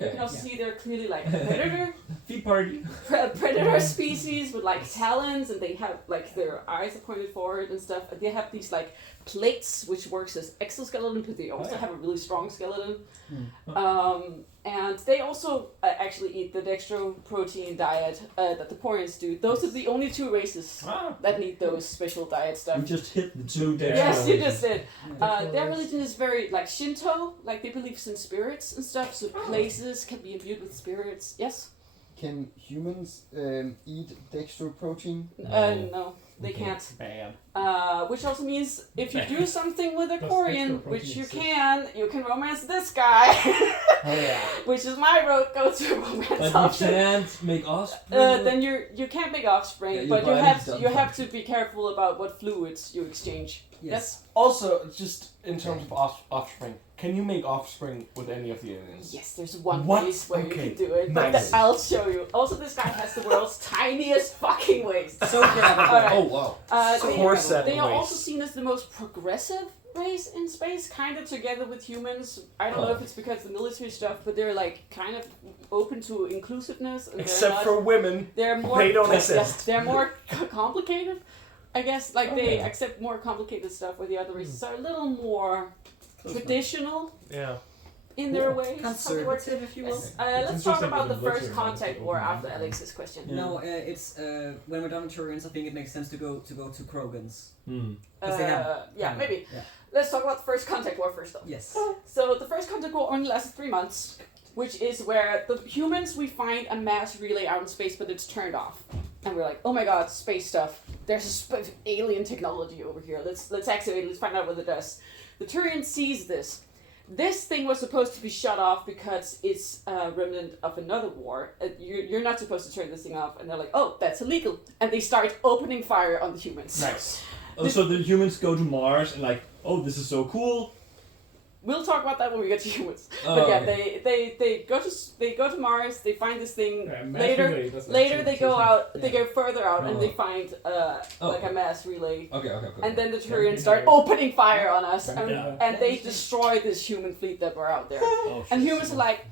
You can also see they're clearly like predator. Feed party. Predator species with like talons, and they have like their eyes are pointed forward and stuff. And they have these like plates, which works as exoskeleton, but they also have a really strong skeleton. And they also actually eat the dextroprotein diet that the Porians do. Those are the only two races that need those special diet stuff. You just hit the two dextro. Yes, you just did. Their religion is very like Shinto, like they believe in spirits and stuff, so places can be imbued with spirits. Yes? Can humans eat dextroprotein? No, they can't. Bad. Which also means if you do something with a Korean, which you can romance this guy. Which is my go-to romance option. But you can't make offspring. Then you can't make offspring, but you have to be careful about what fluids you exchange. Yes. Also, just in terms of offspring, can you make offspring with any of the aliens? Yes, there's one place where you can do it. Nice. But I'll show you. Also, this guy has the world's tiniest fucking waist. So grabbable. Right. Oh wow. They are also seen as the most progressive race in space, kind of together with humans. I don't know if it's because of the military stuff, but they're like kind of open to inclusiveness. And Except for women, they're more, they don't exist. They're more complicated. I guess like they accept more complicated stuff, where the other races are a little more traditional. Yeah. In their ways. Conservative, if you will. Let's talk about the first contact war after Alex's question. No, it's when we're done with Turians, I think it makes sense to go to Krogans. Maybe. Yeah. Let's talk about the first contact war first, though. Yes. So the first contact war only lasted 3 months, which is where the humans, we find a mass relay out in space, but it's turned off, and we're like, oh my god, space stuff. There's alien technology over here. Let's activate it. Let's find out what it does. The Turian sees this. This thing was supposed to be shut off because it's a remnant of another war. You're not supposed to turn this thing off. And they're like, oh, that's illegal. And they start opening fire on the humans. Nice. So the humans go to Mars and like, oh, this is so cool. We'll talk about that when we get to humans. But yeah, they go to Mars. They find this thing. Later they go out. They go further out and they find like a mass relay. Okay. And then the Turians start opening fire on us, and they destroy this human fleet that were out there. And humans are like,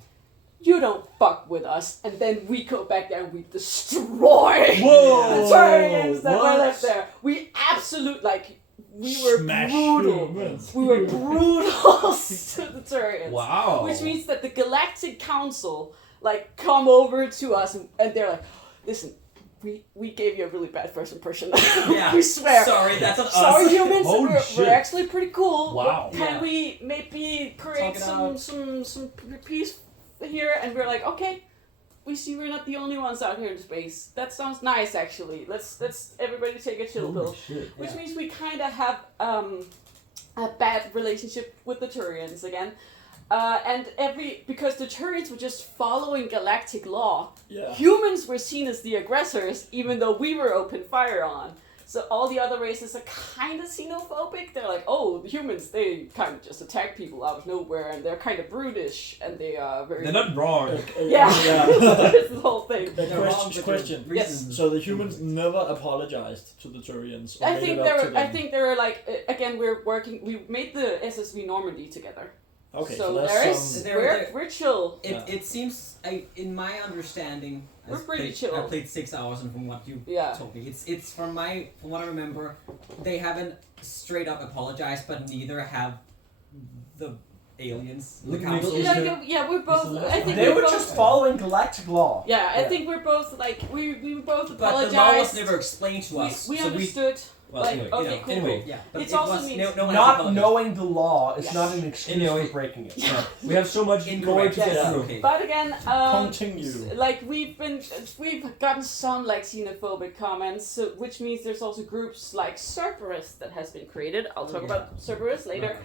you don't fuck with us. And then we go back there and we destroy the Turians that were left there. We were brutal. We were brutal to the Turians. Wow. Which means that the Galactic Council like come over to us and they're like, listen, we gave you a really bad first impression. We swear. Sorry, that's on us. Sorry, humans. Holy We're actually pretty cool. Wow. Can we maybe create some peace here? And we're like, okay. We see we're not the only ones out here in space. That sounds nice, actually. Let's everybody take a chill pill. Which means we kind of have a bad relationship with the Turians again. Because the Turians were just following galactic law, humans were seen as the aggressors, even though we were open fire on. So all the other races are kind of xenophobic. They're like, oh, the humans, they kind of just attack people out of nowhere, and they're kind of brutish, and they are very... They're not wrong. That's the whole thing. Question. Yes. So the humans never apologized to the Turians? I think they were like, again, we made the SSV Normandy together. Okay, so we're chill. It seems, in my understanding, we're pretty chill. I played 6 hours, and from what you told me, it's from what I remember, they haven't straight up apologized, but neither have the aliens. The council. We're both. I think they were just following galactic law. Yeah, I think we're both like we both apologized. But the law was never explained to us. We understood. Well, cool. Yeah, but it also means not knowing the law is not an excuse for breaking it. We have so much more to get through. Okay. But again, continue. Like we've gotten some like xenophobic comments, which means there's also groups like Cerberus that has been created. I'll talk about Cerberus later,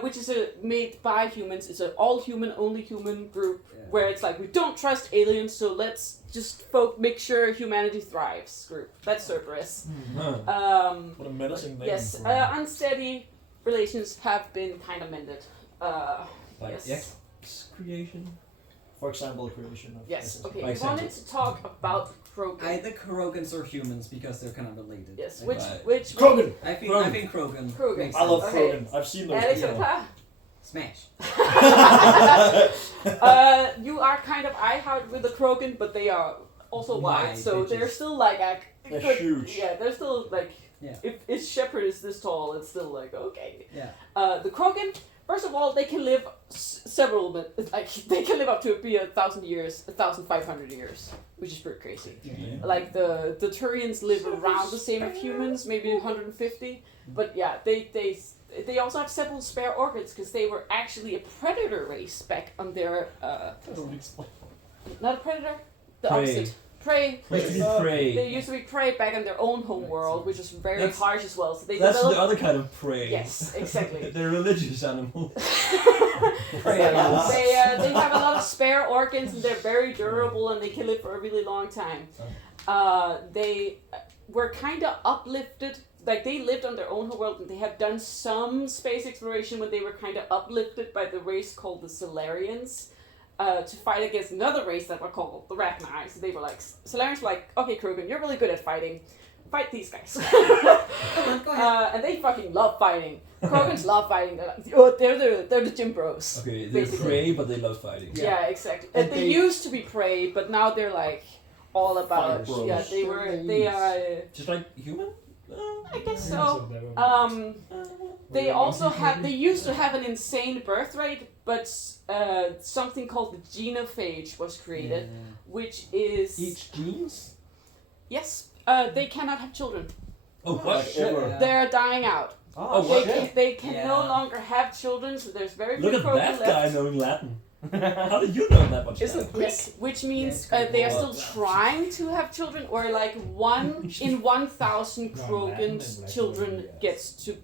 which is made by humans. It's an all human, only human group where it's like we don't trust aliens, so let's just make sure humanity thrives. Group. That's Cerberus. What a menacing name. Yes, unsteady relations have been kind of mended. X creation? For example, creation of... Yes, okay. We wanted to talk about Krogan. Either Krogans or humans, because they're kind of related. Yes, which Krogan! I think Krogan. Krogan. I love Krogan. I've seen those Alex before. Smash. You are kind of eye-hard with the Krogan, but they are also wide, so they're still like They're huge. Yeah, they're still like. Yeah. If Shepherd is this tall, it's still like okay. Yeah. The Krogan, first of all, they can live they can live up to be 1,000 years, 1,500 years, which is pretty crazy. Yeah. Like the Turians live around the same as humans, maybe 150. But yeah, they also have several spare organs because they were actually a predator race back on their not a predator, the Prey. opposite. Prey. Prey. They used to be prey back in their own home world, which was very harsh as well. So they That's developed. the other kind of prey. Yes, exactly. They're religious animals. They have a lot of spare organs and they're very durable and they can live for a really long time. They were kind of uplifted. Like they lived on their own world and they had done some space exploration when they were kind of uplifted by the race called the Solarians. To fight against another race that were called the Rachni. So they were like, Solarians were like, okay, Krogan, you're really good at fighting. Fight these guys. Come on, go ahead. And they fucking love fighting. Krogans love fighting. They're like, oh, they're the gym bros. Okay, they're basically. prey, but they love fighting. Yeah, exactly. And And they used to be prey, but now they're like all about. Fight bros. Yeah, they are. Just like human? I guess so. They also have. They used to have an insane birth rate, but something called the genophage was created, which is Each genes? yes. They cannot have children. Oh, what? Yeah. They're dying out. Oh, They can Yeah. no longer have children, so there's very few Look at Krogan that left. guy knowing Latin. How did you know that much? Isn't yes, which means Yeah, they are cool. still trying to have children, or like 1 in 1,000 Krogan's children gets to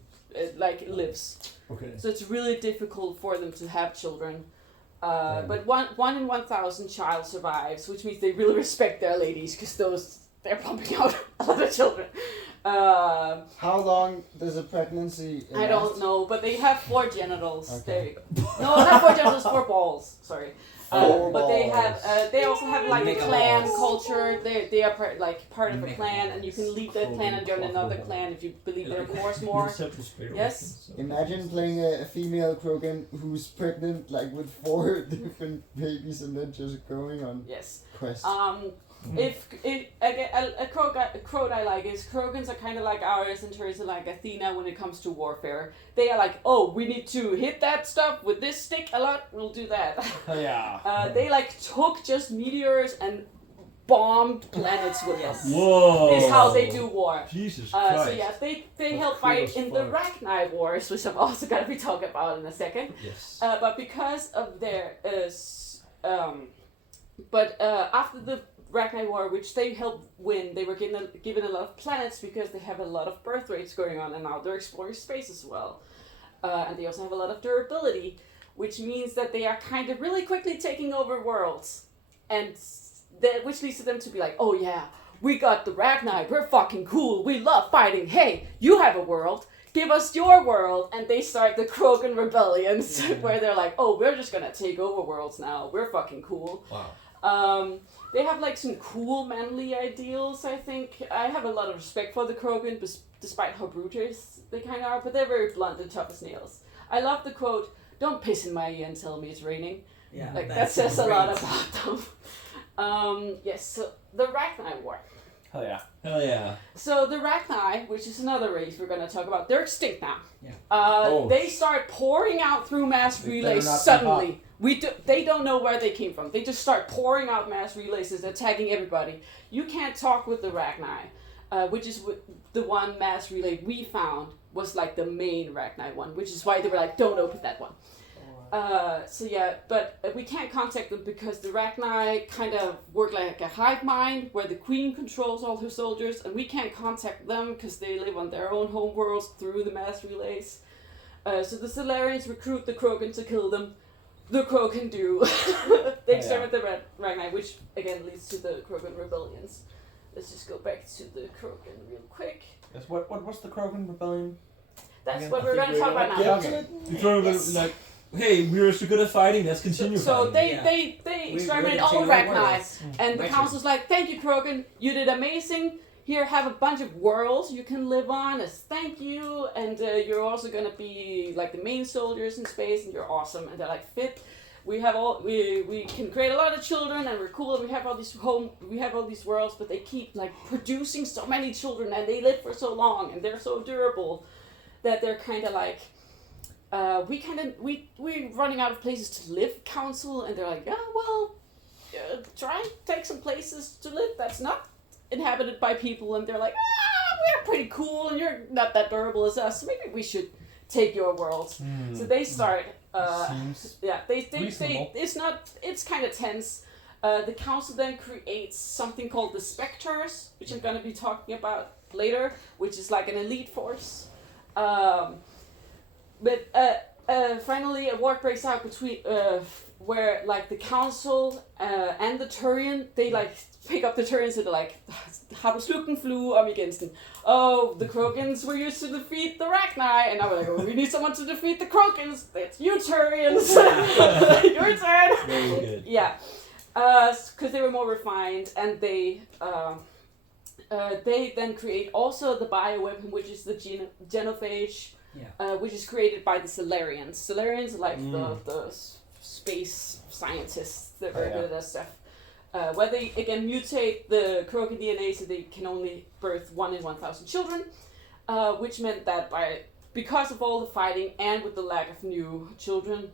lives. Okay. So it's really difficult for them to have children. But one in 1,000 child survives, which means they really respect their ladies because they're pumping out a lot of children. How long does a pregnancy I don't know, but they have 4 genitals. Okay. There you go. No, not 4 genitals, 4 balls. Sorry. Four But they have. balls. They also have like a Mega clan balls. culture. They are part of a Mega clan, and you can leave that clan and join another clan if you believe they're more. Yes. Imagine playing a female Krogan who's pregnant like with 4 different babies and then just going on Yes. quests. If a quote I like is Krogans are kind of like ours in terms of like Athena when it comes to warfare. They are like, oh, we need to hit that stuff with this stick a lot. We'll do that. Yeah. They like took just meteors and bombed planets with them. Whoa! Is how they do war. Jesus Christ. So yeah, they help cool fight as in the fuck. Rachni Wars, which I'm also gonna be talking about in a second. Yes. But because of their after the Rachni War, which they helped win, they were given a lot of planets because they have a lot of birth rates going on, and now they're exploring space as well. And they also have a lot of durability, which means that they are kind of really quickly taking over worlds, and which leads to them to be like, oh yeah, we got the Rachni, we're fucking cool, we love fighting. Hey, you have a world. Give us your world, and they start the Krogan rebellions, where they're like, "Oh, we're just gonna take over worlds now. We're fucking cool." Wow. They have like some cool manly ideals. I think I have a lot of respect for the Krogan, despite how brutish they kind of are. But they're very blunt and tough as nails. I love the quote, "Don't piss in my ear and tell me it's raining." Yeah, Like that that's says a lot great. about them. Yes. So the Rachni War. Hell yeah. Hell yeah. So the Rachni, which is another race we're going to talk about, they're extinct now. Yeah. They start pouring out through mass They relays better not be suddenly. They don't know where they came from. They just start pouring out mass relays and attacking everybody. You can't talk with the Rachni, which is the one mass relay we found was like the main Rachni one, which is why they were like, don't open that one. But we can't contact them because the Rachni kind of work like a hive mind where the queen controls all her soldiers, and we can't contact them because they live on their own home worlds through the mass relays. So the Solarians recruit the Krogan to kill them. The Krogan do. They exterminate the Rachni, which again leads to the Krogan rebellions. Let's just go back to the Krogan real quick. Yes, what's the Krogan rebellion? That's Again, what we're going to talk about now. Yeah, Okay. You throw Yes. like, hey, we're so good at fighting. Let's continue So fighting. they exterminate all Rachni, and the council's like, "Thank you, Krogan. You did amazing. here, have a bunch of worlds you can live on as thank you, and you're also gonna be like the main soldiers in space, and you're awesome. And they're like, fit. We can create a lot of children, and we're cool. We have all these worlds, but they keep like producing so many children, and they live for so long, and they're so durable that they're kind of like, we're running out of places to live. Council, and they're like, yeah, well, try and take some places to live that's not inhabited by people, and they're like, we're pretty cool, and you're not that durable as us. So maybe we should take your world. So they start. It's kind of tense. The council then creates something called the Spectres, which I'm going to be talking about later, which is like an elite force. But finally, a war breaks out between where like the council and the Turian, they like pick up the Turians and they're like, har du slugt en flue om igen? Oh, the Krogans were used to defeat the Rachni, and now we're like, oh, we need someone to defeat the Krogans. That's you, Turians. Your turn. Very good. Yeah, because they were more refined, and they then create also the bioweapon, which is the genophage, which is created by the Solarians. Solarians are like the space scientists that are good at that stuff. Where they again mutate the Krogan DNA so they can only birth 1 in 1,000 children, which meant that because of all the fighting and with the lack of new children,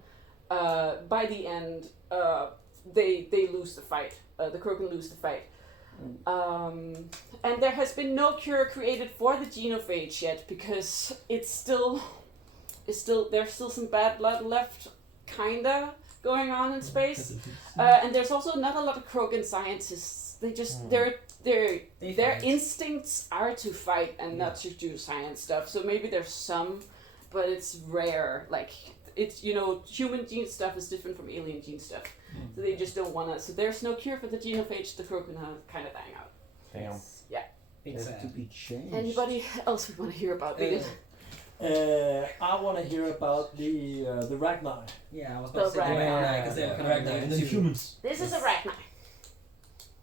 by the end they lose the fight. The Krogan lose the fight. And there has been no cure created for the genophage yet because there's still some bad blood left, kinda, going on in space. And there's also not a lot of Krogan scientists. They just their instincts are to fight and not to do science stuff. So maybe there's some, but it's rare. Like it's human gene stuff is different from alien gene stuff. So they just don't want to. So there's no cure for the genophage. The Krogan are kind of dying out. Damn. Yeah. It's to be changed. Anybody else we want to hear about? I want to hear about the Rachni. Yeah, I was about to say the Rachni because they're kind of Rachni and then humans. This is a Rachni.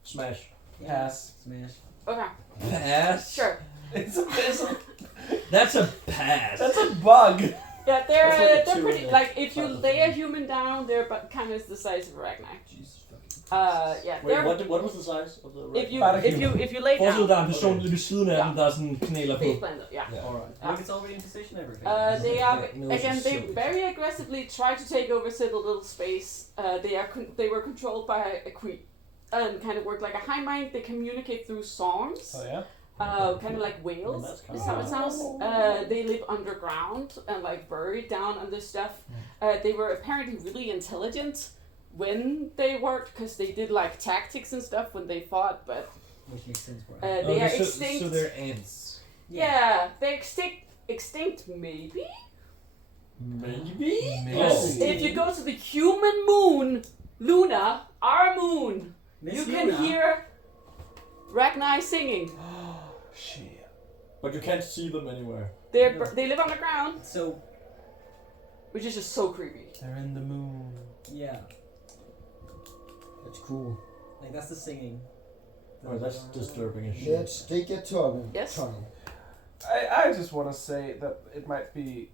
Smash. Pass. Smash. Okay. Pass. Sure. That's a pass. That's a bug. Yeah, they're two pretty. in Like if you lay a human down, they're kind of the size of a Rachni. Jesus Yeah. Wait, what was the size of the Rachni? If you lay Forestil down. dig en person lige ved siden af dem, der er sådan knæler på. Faceplanted, yeah. Alright. Like it's already in position and everything. They are No, again. it's They so- very aggressively try to take over Civil Little Space. They were controlled by a queen, and kind of work like a hive mind. They communicate through songs. Oh yeah. Kind of like whales. Is how it sounds. They live underground and like buried down under stuff. They were apparently really intelligent when they worked because they did like tactics and stuff when they fought, but Which makes sense for they are extinct. So they're ants. Yeah, they extinct maybe. Maybe? Oh. If you go to the human moon, Luna, our moon, you can hear Rachni singing. Shit. But you can't see them anywhere. They live underground, So which is just so creepy. They're in the moon. yeah, It's cool. like that's the singing. Oh, that's disturbing as shit. Let's take a tongue. Yes. Tongue. I just want to say that it might be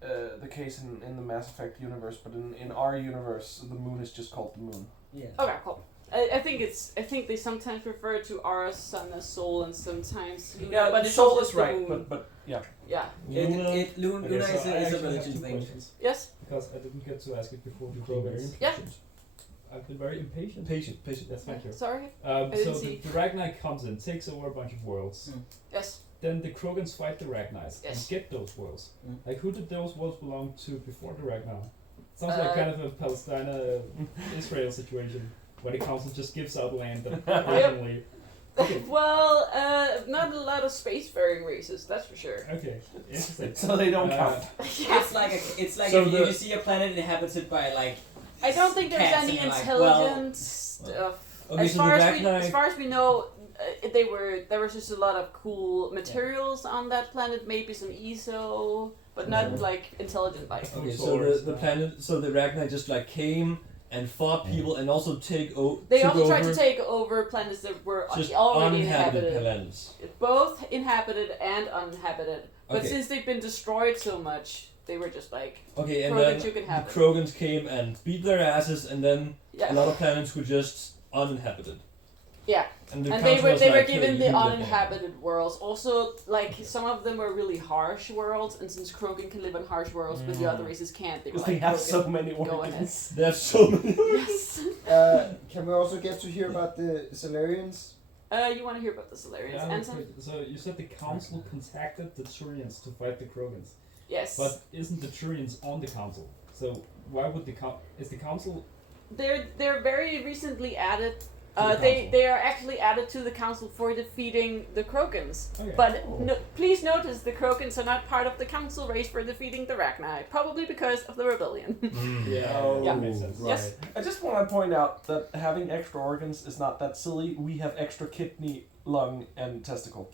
the case in the Mass Effect universe, but in our universe, the moon is just called the moon. Yeah. Okay, cool. I think they sometimes refer to our sun as soul and sometimes Luna, Yeah, but the it's soul also is the right, moon. but yeah. Yeah. Luna Okay, is so I a actually have religion two thing. questions, Yes. because I didn't get to ask it before the Very programs. Yeah. I've been very impatient. Patient. Yes, thank you. Sorry. So didn't see. the Rachni comes in, takes over a bunch of worlds. Yes. Then the Krogans fight the Rachnis and Yes. get those worlds. Mm. Like, who did those worlds belong to before the Rachni? Sounds Uh, like kind of a Palestine-Israel situation, where the council just gives out land that originally... Okay. Well, not a lot of spacefaring races, that's for sure. Okay, interesting. So they don't count. Yeah. It's like So if the- you see a planet inhabited by like. I don't think there's cats any and you're like, intelligent stuff. Okay, As so far the as Rachni... far as we know, there was just a lot of cool materials on that planet. Maybe some ESO, but not like intelligent life. Okay, so Solar the stuff. planet, so the Rachni just like came and fought people and also They took also over tried to take over planets that were just already uninhabited inhabited. planets. Both inhabited and uninhabited. But Okay. since they've been destroyed so much, they were just like, Okay, and Krogans, then you can the have it. Krogans came and beat their asses, and then Yeah. a lot of planets were just uninhabited. Yeah. And, the And they council were was they were like, "Hey, given you the can live there." uninhabited worlds. Also, like some of them were really harsh worlds, and since Krogan can live in harsh worlds, but the other races can't, they were Because like, they have Krogan, so many go ahead. organs. There's so many. Yes. Can we also get to hear about the Solarians? You want to hear about the Solarians? Yeah, Anson? so you said the council contacted the Turians to fight the Krogans, Yes. but isn't the Turians on the council? So why would is the council? They're very recently added. To the They council. they are actually added to the council for defeating the Krogans. Okay. But Oh. no, please notice the Krogans are not part of the council race for defeating the Ragnar, probably because of the rebellion. Yeah, Oh, Yeah. makes sense. right. Yes. I just want to point out that having extra organs is not that silly. We have extra kidney, lung, and testicle.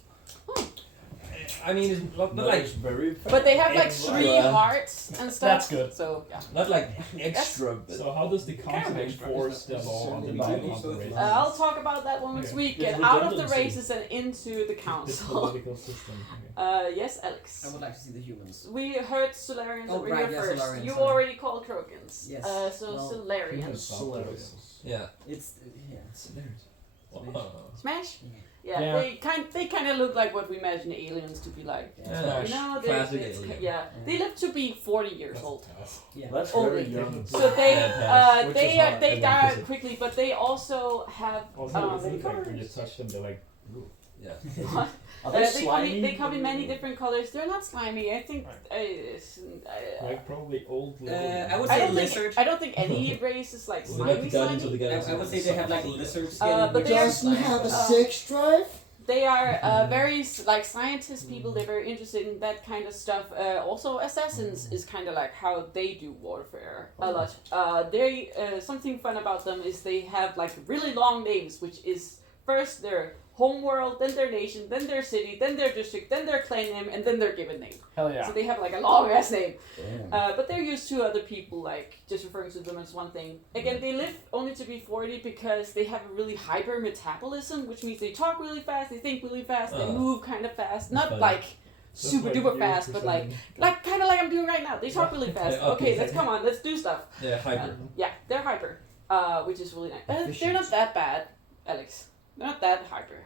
I mean, it's not That like is very But they have like Extra. 3 hearts and stuff. That's good. So yeah. not like extra, but So how does the council Kind of enforce the law on the non races? I'll talk about that one next Okay. week. It's Get out of the redundancy. races and into the The council. political system. Okay. Yes, I Alex. would like to see the humans. We heard Solarians Oh, that were right, here yeah, first. Solarians, You sorry. already called Krogans. Yes. So Well, Solarians. hilarious. yeah. It's yeah. It's hilarious. Smash? Yeah. Yeah, Yeah. they kind of look like what we imagine aliens to be like. Yeah. You know, Classic it's, alien. yeah, they live to be 40 years old. Yeah. That's Oh, very they- young. So they Yeah, which they is hard. they And die then quickly, but they also have Also, it looks like when you touch them, they're like, ooh. Yeah. Are they, they slimy? come in many different colors. They're not slimy. I think Like probably old. I would I say don't lizard. think I don't think any race is like Well, like slimy. the Guardians of the slimy. Galaxy. I would say they have like lizard skin. But which they are- is Doesn't like- have a Uh, sex drive? They are very like scientist people. They're very interested in that kind of stuff. Also, assassins is kind of like how they do warfare a lot. They something fun about them is they have like really long names, which is first their home world, then their nation, then their city, then their district, then their clan name, and then their given name. Hell yeah. So they have like a long ass name. But they're used to other people, like just referring to them as one thing. Again, they live only to be 40 because they have a really hyper metabolism, which means they talk really fast, they think really fast, they move kind of fast. Not funny. like super duper fast, but like kind of like I'm doing right now. They talk really fast. Yeah, Okay, okay. let's come on, let's do stuff. Yeah, hyper. Yeah, they're hyper, which is really nice. They're Efficient. not that bad, Alex. They're not that hyper,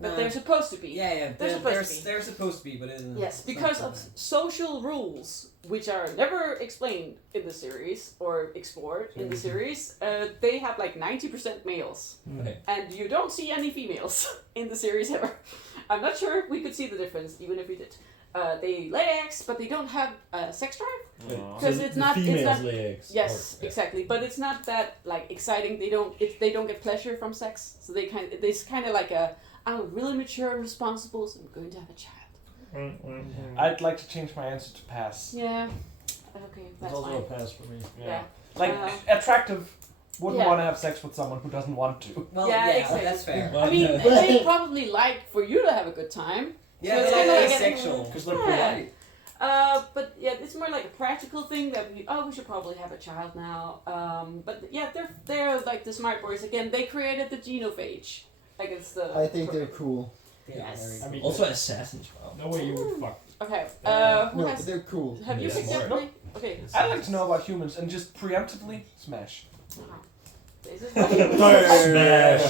but No. they're supposed to be. Yeah, yeah. They're supposed to be. They're supposed to be, but it's Yes, because of social rules, which are never explained in the series or explored in the series. They have like 90% males, Okay. and you don't see any females in the series ever. I'm not sure we could see the difference, even if we did. They lay eggs, but they don't have sex drive. Because it's the not- it's females not- lay eggs. Yes, or- yeah. exactly. But it's not that like exciting. They don't get pleasure from sex, so it's kind of like I'm really mature and responsible, so I'm going to have a child. I'd like to change my answer to pass. Yeah. Okay, It's that's also fine. a pass for me. Yeah. Like, attractive. Wouldn't Yeah. want to have sex with someone who doesn't want to. Well, Yeah, yeah, exactly. that's fair. I mean, they probably like for you to have a good time. Yeah, So it's they're kinda like like a- asexual. Because they're Yeah. polite. But yeah, it's more like a practical thing that we should probably have a child now. But yeah, they're like the smart boys again. They created the genophage. Like it's the. I think they're cool. Yeah, Yes. very I mean, Also assassins. Wow. no way you would fuck. Okay. Who No, has? but they're cool. Have you Yes. picked everybody? Okay. I'd like to know about humans and just preemptively smash. This is Smash.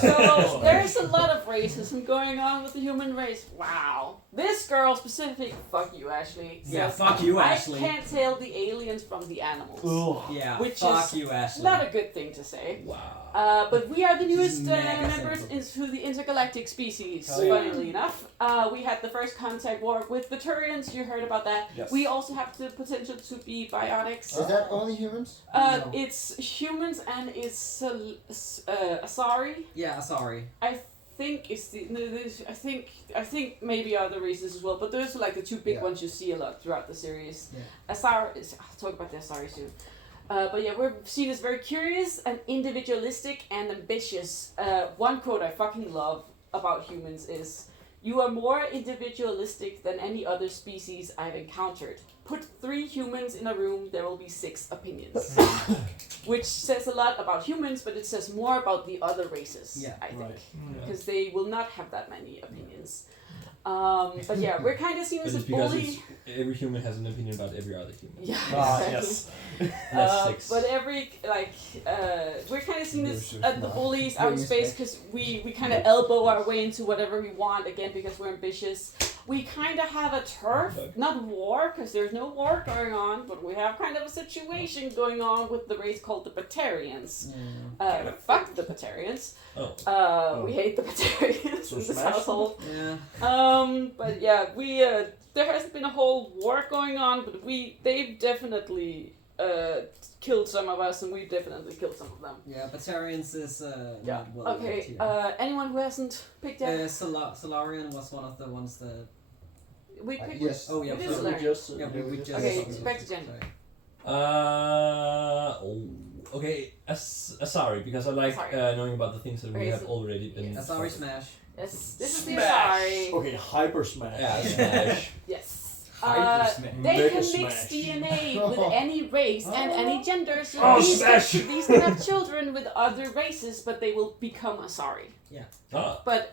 So there's a lot of racism going on with the human race. Wow. This girl specifically, fuck you, Ashley. Yeah, says, fuck you, Ashley. I can't tell the aliens from the animals. Ugh. Yeah, Which fuck is you, Ashley. Not a good thing to say. Wow. But we are the newest mega members simple. into the intergalactic species, Oh, yeah. funnily enough. We had the first contact war with the Turians, you heard about that. Yes. We also have the potential to be biotics. Is that only humans? No. It's humans and it's Asari. Yeah, sorry. I think it's the no, I think maybe other races as well, but those are like the two big Yeah. ones you see a lot throughout the series. Yeah. Asari is, I'll talk about the Asari soon. But yeah, we're seen as very curious and individualistic and ambitious. One quote I fucking love about humans is, "You are more individualistic than any other species I've encountered." put 3 humans in a room, there will be 6 opinions. Which says a lot about humans, but it says more about the other races, Yeah, I think. right. Because they will not have that many opinions. But yeah, we're kind of seen But as a it's because bully. every human has an opinion about every other human. Yeah, Ah, exactly. yes. That's 6. But we're kind of seen as the bullies out in Very space because we kind of elbow our way into whatever we want, again, because we're ambitious. We kind of have a turf, not war, because there's no war going on, but we have kind of a situation going on with the race called the Batarians. Fuck the Batarians. Oh. We hate the Batarians So in this smash household. Yeah. But yeah, there has been a whole war going on, but they've definitely killed some of us, and we've definitely killed some of them. Yeah, Batarians is Yeah. not well Okay. liked here. Anyone who hasn't picked yet? Solarian was one of the ones that. We picked. Yes. Oh yeah, We sorry. did We Solarian. just, Yeah, we just. Okay, back to Jen. Sorry. Okay, sorry, because I like Asari. knowing about the things that we Okay, have so- already been. Asari Smash. Yes, this is the Smash. Asari. Okay, Hyper Smash. Yeah, Smash. Yes. Hyper Smash. They Mega can mix Smash. DNA with any race and any gender, so Oh, these Smash! these can have children with other races, but they will become Asari. Ah, But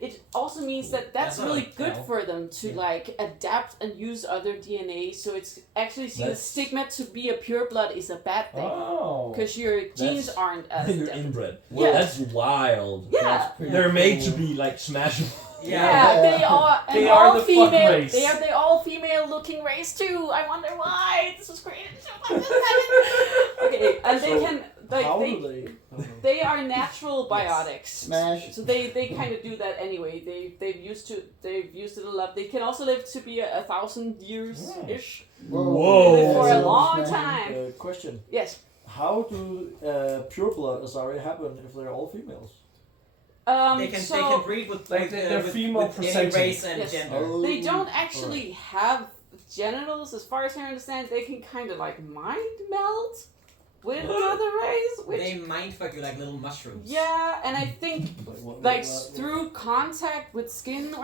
it also means that that's That's not really a good tell. for them to Yeah. like adapt and use other DNA. So it's actually seen as That's- stigma to be a pureblood is a bad thing Oh. because your genes That's- aren't as you're definite. inbred. Yeah. That's wild. Yeah. They're made to be like smashable. Yeah, they are. And They all are the fuck female. race. They all female-looking race too. I wonder why this was created. Okay, and they So, can like How they do they? they are natural biotics. Smash. So they kind of do that anyway. They've used it a lot. They can also live to be 1,000 years ish. Whoa. For a So long smash. time. Question. Yes. How do pure blood Asari happen if they're all females? They can so they can breed with Like, with, they're with, female with any presenting. race and Yes. gender. Oh. they don't actually have genitals, as far as I understand. They can kind of like mind meld with another race, which They mindfuck you like little mushrooms. yeah, and I think like what- through contact with skin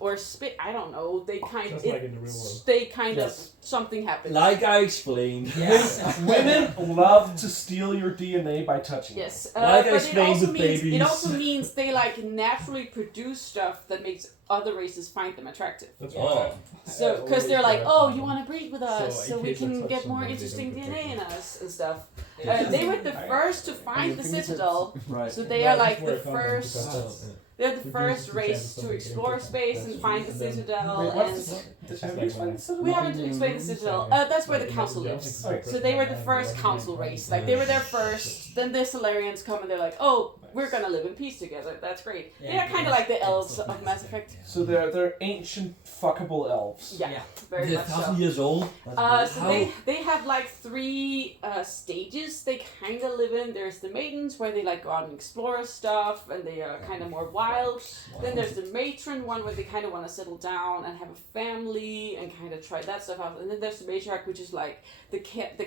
or spit, I don't know. They kind Just it, like in the real world. they kind of Yes. something happens. Like I explained. Yes. Women love to steal your DNA by touching Yes, Like I but explained with it babies. also means they like naturally produce stuff that makes other races find them attractive. That's Oh. why. So, because they're like, oh, you want to breed with us, So so in we case I can touch get more somebody, they interesting don't DNA in protect us and stuff. Yeah. They were the Right. first to find the Citadel, Right. so they No, are just like wear the a condom first. because They're the Reduce first the race chance of to someone explore getting space infected. and find the And then- Citadel, Wait, and what's Just Have you like explained one. this? we haven't explained the Citadel. That's where the council lives. So they were the first council race. Like they were there first. Then the Solarians come and they're like, oh, we're gonna live in peace together. That's great. Yeah, They're kind of like the elves of Mass Effect. So they're ancient fuckable elves. Yeah, Yeah. very They're much so. 1,000 years old. So How? they have like 3 stages they kind of live in. There's the maidens where they like go out and explore stuff and they are kind of more wild. Then there's the matron one where they kind of want to settle down and have a family and kind of try that stuff out. And then there's the matriarch, which is like the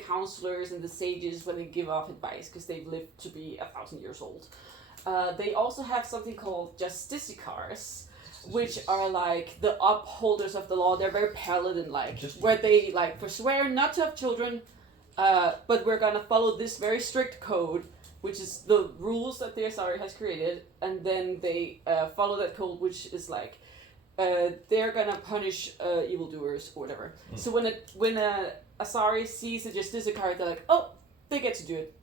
counselors and the sages when they give off advice because they've lived to be 1,000 years old. They also have something called justicars, which are like the upholders of the law. They're very paladin-like, where they like forswear not to have children, but we're gonna follow this very strict code, which is the rules that the Asari has created, and then they follow that code, which is like they're gonna punish evildoers or whatever. So when a Asari sees a Justicar, they're like, oh, they get to do it.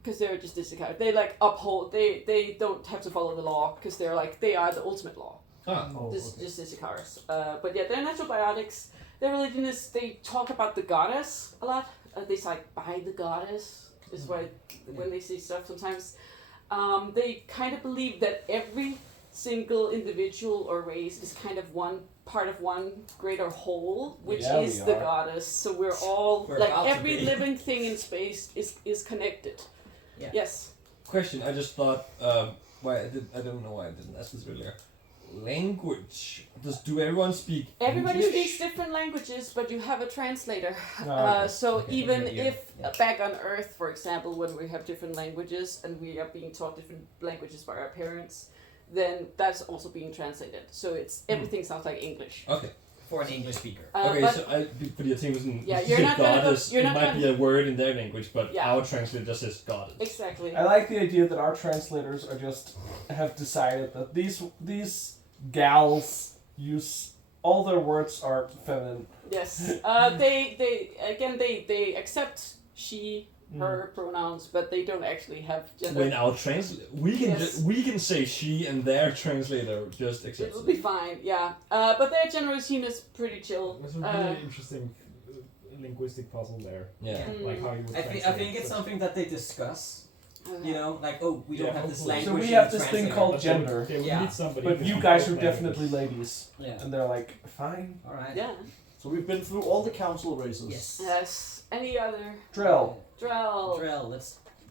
Because they're just Justicar. They like uphold, they don't have to follow the law, because they're like, they are the ultimate law. Ah. Oh, Just okay. Justicars. But yeah, they're natural biotics. Their religion is, they talk about the goddess a lot. They say like, by the goddess, is why when they say stuff sometimes. They kind of believe that every single individual or race is kind of one part of one greater whole, which Yeah, is we the are. goddess. So we're all We're like about to every be. living thing in space is connected. Yeah. Yes. Question. I just thought. Why I don't know why I didn't ask this earlier. Language. Do everyone speak? Everybody English? speaks different languages, but you have a translator. okay. So Okay, even yeah, if yeah. back on Earth, for example, when we have different languages and we are being taught different languages by our parents, then that's also being translated. So it's everything sounds like English. Okay. for an English speaker. Okay, but så fordi jeg tænker sådan, Yeah, hvis you're you not say gonna goddess, you're it not might gonna- be a word in their language, but Yeah. our translator just says goddess. exactly. I like the idea that our translators are just have decided that these gals use all their words are feminine. Yes. They accept she, her pronouns, but they don't actually have gender. When our we can Yes. we can say she, and their translator just It accepts will be fine, yeah. But their general scene is pretty chill. There's a really interesting linguistic puzzle there. Yeah. Like how you would I think it's something that they discuss. You know, like, oh, we don't Yeah, have this hopefully. language. So we have in this thing translator. called But they would- gender. They would Yeah. need somebody But who you can guys speak are definitely languages. ladies, Yeah. and they're like, fine. All right. Yeah. So we've been through all the council races. Yes. Yes. Any other? Drill. Drill. Drill. Let's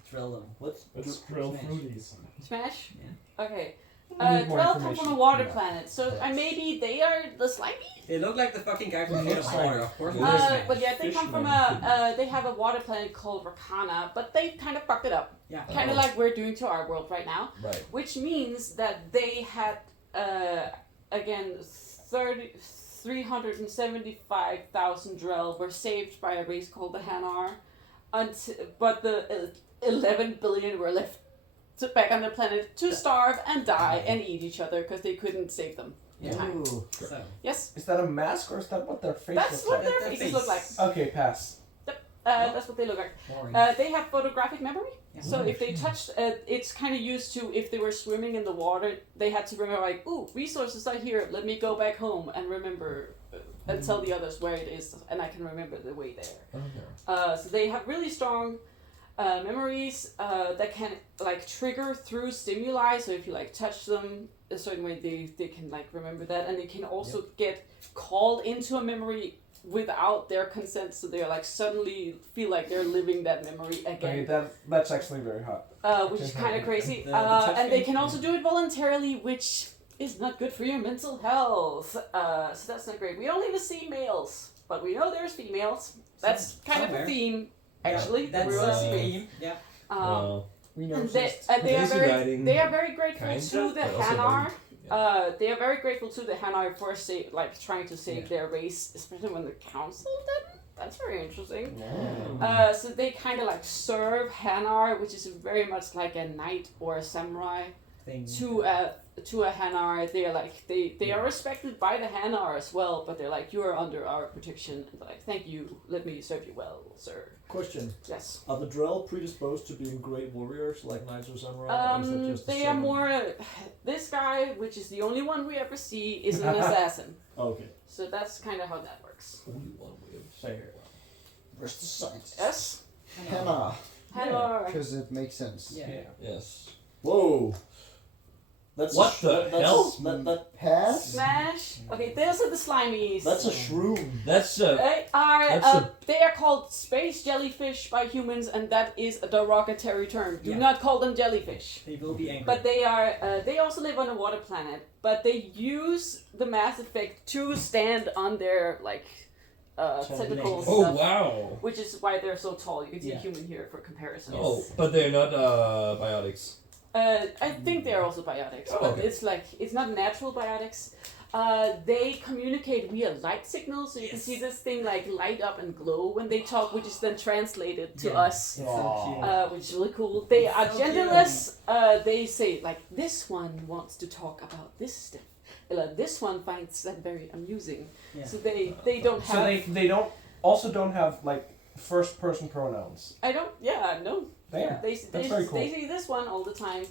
drill them. Let's Let's drill Smash. through these. Smash? Yeah. Okay. We need more Drill come from information. a water Yeah. planet, so maybe they are the slimy? They look like the fucking guy from King of like- Water, of course. Yeah. But yeah, they come from Fishman. they have a water planet called Rakana, but they kind of fucked it up. Yeah. Kind of like we're doing to our world right now. Right. Which means that they had, again, 375,000 Drell were saved by a race called the Hanar, but the 11 billion were left back on their planet to starve and die and eat each other because they couldn't save them in time. Ooh. So, Yes, Is that a mask or is that what their face that's looks what like? their Their faces face. look like. Okay, pass. That's what they look like. boring. They have photographic memory. Yeah. So if they touched, it's kind of used to if they were swimming in the water, they had to remember like, ooh, resources are here. Let me go back home and remember and tell the others where it is, and I can remember the way there. Okay. So they have really strong memories that can like trigger through stimuli. So if you like touch them a certain way, they can like remember that, and they can also get called into a memory without their consent. So they're like suddenly feel like they're living that memory Okay, again. that's actually very hot. Which is kind of crazy. The touch And they thing? can also do it voluntarily, which is not good for your mental health. So that's not great. We don't even see males, but we know there's females. That's kind of Somewhere. a theme, actually. That's we're a all seeing. theme. Yeah. Well, We know And they, just. they are Lazy very writing, they are very grateful kinda, to the but also Hanar. very- They are very grateful to the Hanar for trying to save Yeah. their race, especially when the council didn't. That's very interesting. Yeah. So they kind of like serve Hanar, which is very much like a knight or a samurai. Thing. To a Hanar, they are like they are respected by the Hanar as well, but they're like, you are under our protection. And they're like, thank you, let me serve you well, sir. Question: Yes. Are the Drell predisposed to being great warriors like knights or samurai? or is that just a They are certain- more. This guy, which is the only one we ever see, is an assassin. Okay, So that's kind of how that works. only one way of fair. Where's the science? Yes. Hannah. Hanar. Because it makes sense. Yeah. Yes. Whoa. That's What a, the that's hell? Pass? Smash. Okay, those are the slimies. That's a shroom. That's They are called space jellyfish by humans, and that is a derogatory term. Do Yeah. not call them jellyfish. They will be angry. But they are. They also live on a water planet, but they use the Mass Effect to stand on their tentacles. Oh stuff, wow. Which is why they're so tall. You can see Yeah. a human here for comparison. Oh, but they're not biotics. I think they're also biotics, Oh, but okay. it's like it's not natural biotics. They communicate via light signals, so you can Yes. see this thing like light up and glow when they talk, which is then translated to Yeah. us, It's so cute. which is really cool. They are So genderless. They say like this one wants to talk about this stuff. This one finds that very amusing. Yeah. So they don't So have. they don't have like first person pronouns. I don't. Yeah, no. Damn. They very cool. They say this one all the time.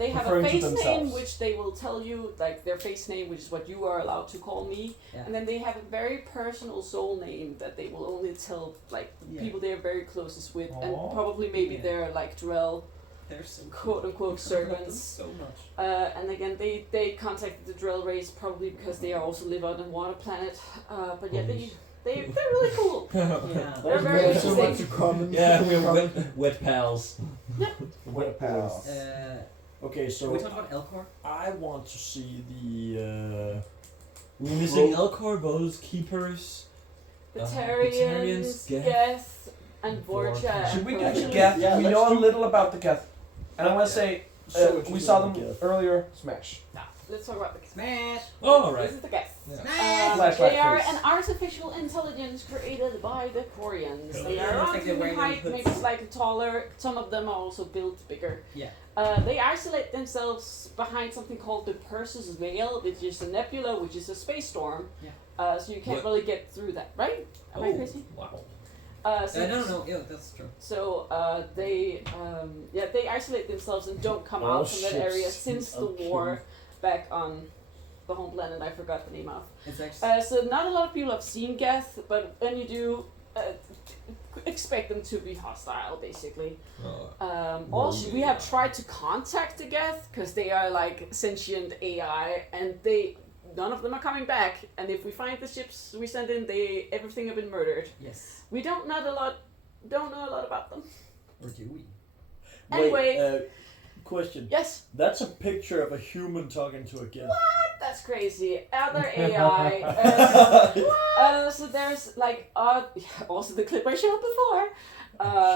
They have Referring a to face name themselves. which they will tell you, like their face name, which is what you are allowed to call me. Yeah. And then they have a very personal soul name that they will only tell like Yeah. people they are very closest with, and Aw. probably maybe Yeah. they're like Drell, They're so quote unquote servants. So much. And again, they contacted the Drell race probably because they also live on a water planet. But yeah, they're really cool. Yeah. They're We very have so much interesting. in common. Yeah, we're wet pals. Wet pals. Okay, so Can we talk about Elcor? I want to see the. We're missing Well- Elcor, those keepers. Batarians, Geth. Geth, and Vorka. Vorcha. Should we do and the Persian. Geth? Yeah, We let's know a do- little about the Geth. And I want to say, So we interesting saw with them Geth. earlier. Smash. let's talk about the Geth. Smash. Oh, right. This is the Geth. Yeah. Smash. Flashlight They are face. an artificial intelligence created by the Koreans. They Yeah, are looks around like they're human wearing height, hoods. maybe slightly taller. Some of them are also built bigger. Yeah. They isolate themselves behind something called the Perseus Veil, which is a nebula, which is a space storm. Yeah. So you can't What? really get through that, right? Am I Oh, crazy? wow. So I don't know. Yeah, that's true. So they isolate themselves and don't come out from that area since the war back on the home planet. I forgot the name of. It's actually. So not a lot of people have seen Geth, but when you do, expect them to be hostile, basically. Also, we have tried to contact the Geth because they are like sentient AI, and none of them are coming back. And if we find the ships we send in, everything have been murdered. Yes. We don't know a lot about them. Or do we? Anyway. Question. Yes. That's a picture of a human talking to a Geth. That's crazy. Other AI. So there's like also the clip I showed before.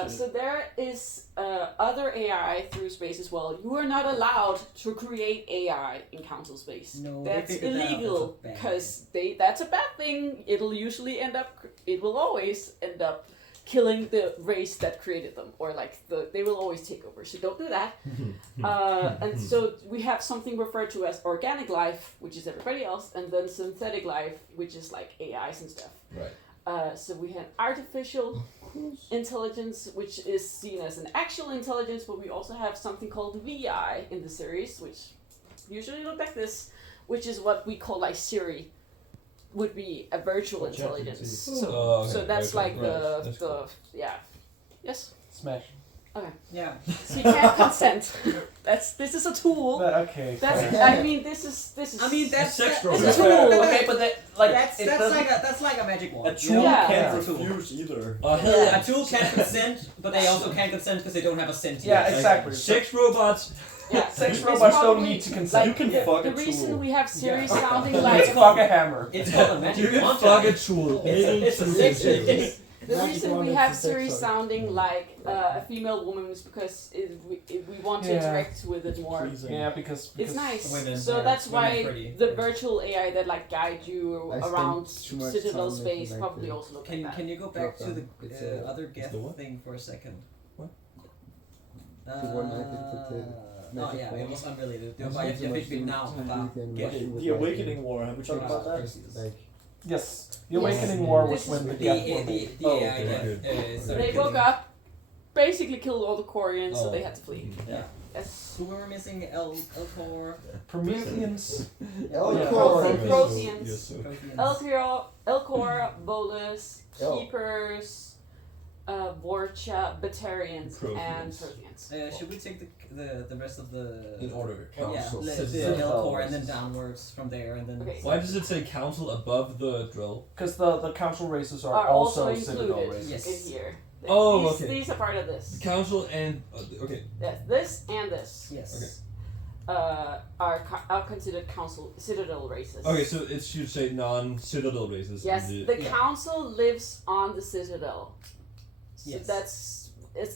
So there is other AI through space as well. You are not allowed to create AI in council space. No, they That's figured that out. illegal That's a bad because that's a bad thing. It will always end up killing the race that created them, or like they will always take over. So don't do that. And so we have something referred to as organic life, which is everybody else, and then synthetic life, which is like AIs and stuff. Right. So we have artificial intelligence, which is seen as an actual intelligence, but we also have something called VI in the series, which usually look like this, which is what we call like Siri, would be a virtual intelligence. So that's like yes. Smash. Yeah. So you can't consent. This is a tool. Okay. That's fine. I mean this is. I mean that's Sex that- robot. It's a tool. Okay, but like that's like a magic wand. A tool Yeah. can't It's a tool. refuse either. A tool can't consent, but they also can't consent because they don't have a sentient. Yeah, exactly. Sex robots. Yeah. Sex It's robots don't probably need to consent. You can fuck The a reason tool. we have Siri Yeah. sounding Let's like fuck a hammer. It's called a magic You can wand. fuck a tool. It's a sex tool. the Magic reason wand we is have the sex Siri toy. sounding like a female woman is because we want to Yeah. interact with it more. Pleasing. Yeah, because It's nice. Women, So yeah, that's women why are pretty. the virtual AI that like guide you I around spent too much digital time space making, like, probably the- also look Can like that. can you go back Drop to the down. It's, other Geth the what? thing for a second? What? The one I did with the Oh magic yeah, wand. it was unrelated. Det That's var not so jeg much fik mit to navn do fra with Geth. animation with, The like, Awakening War. Have we talked about that? Like yes, the Yes. Awakening War was This is when the The Geth were the made. the Oh, AI okay. Geth. So they woke up, basically killed all the Koreans, so Oh. they had to flee. Yeah. Yes. Who were we missing? Elcor. Prometheans. Proteins. Yes, sir. Elcor, Bolus, Oh. Keepers, Vorcha, Batarians, and Proteins. Proteans. Should we take the rest of the In order. Yeah, Council. the Citadel. Elcor and then downwards from there and then. Okay. Why does it say council above the drill? Because the council races are, Are also Citadel included races. Yes. in here. Oh, these, okay. These are part of this. Council and okay. Yes, this and this Yes. are considered council citadel races. Okay, so it should say non-citadel races. Yes, in the Yeah. council lives on the citadel. So Yes.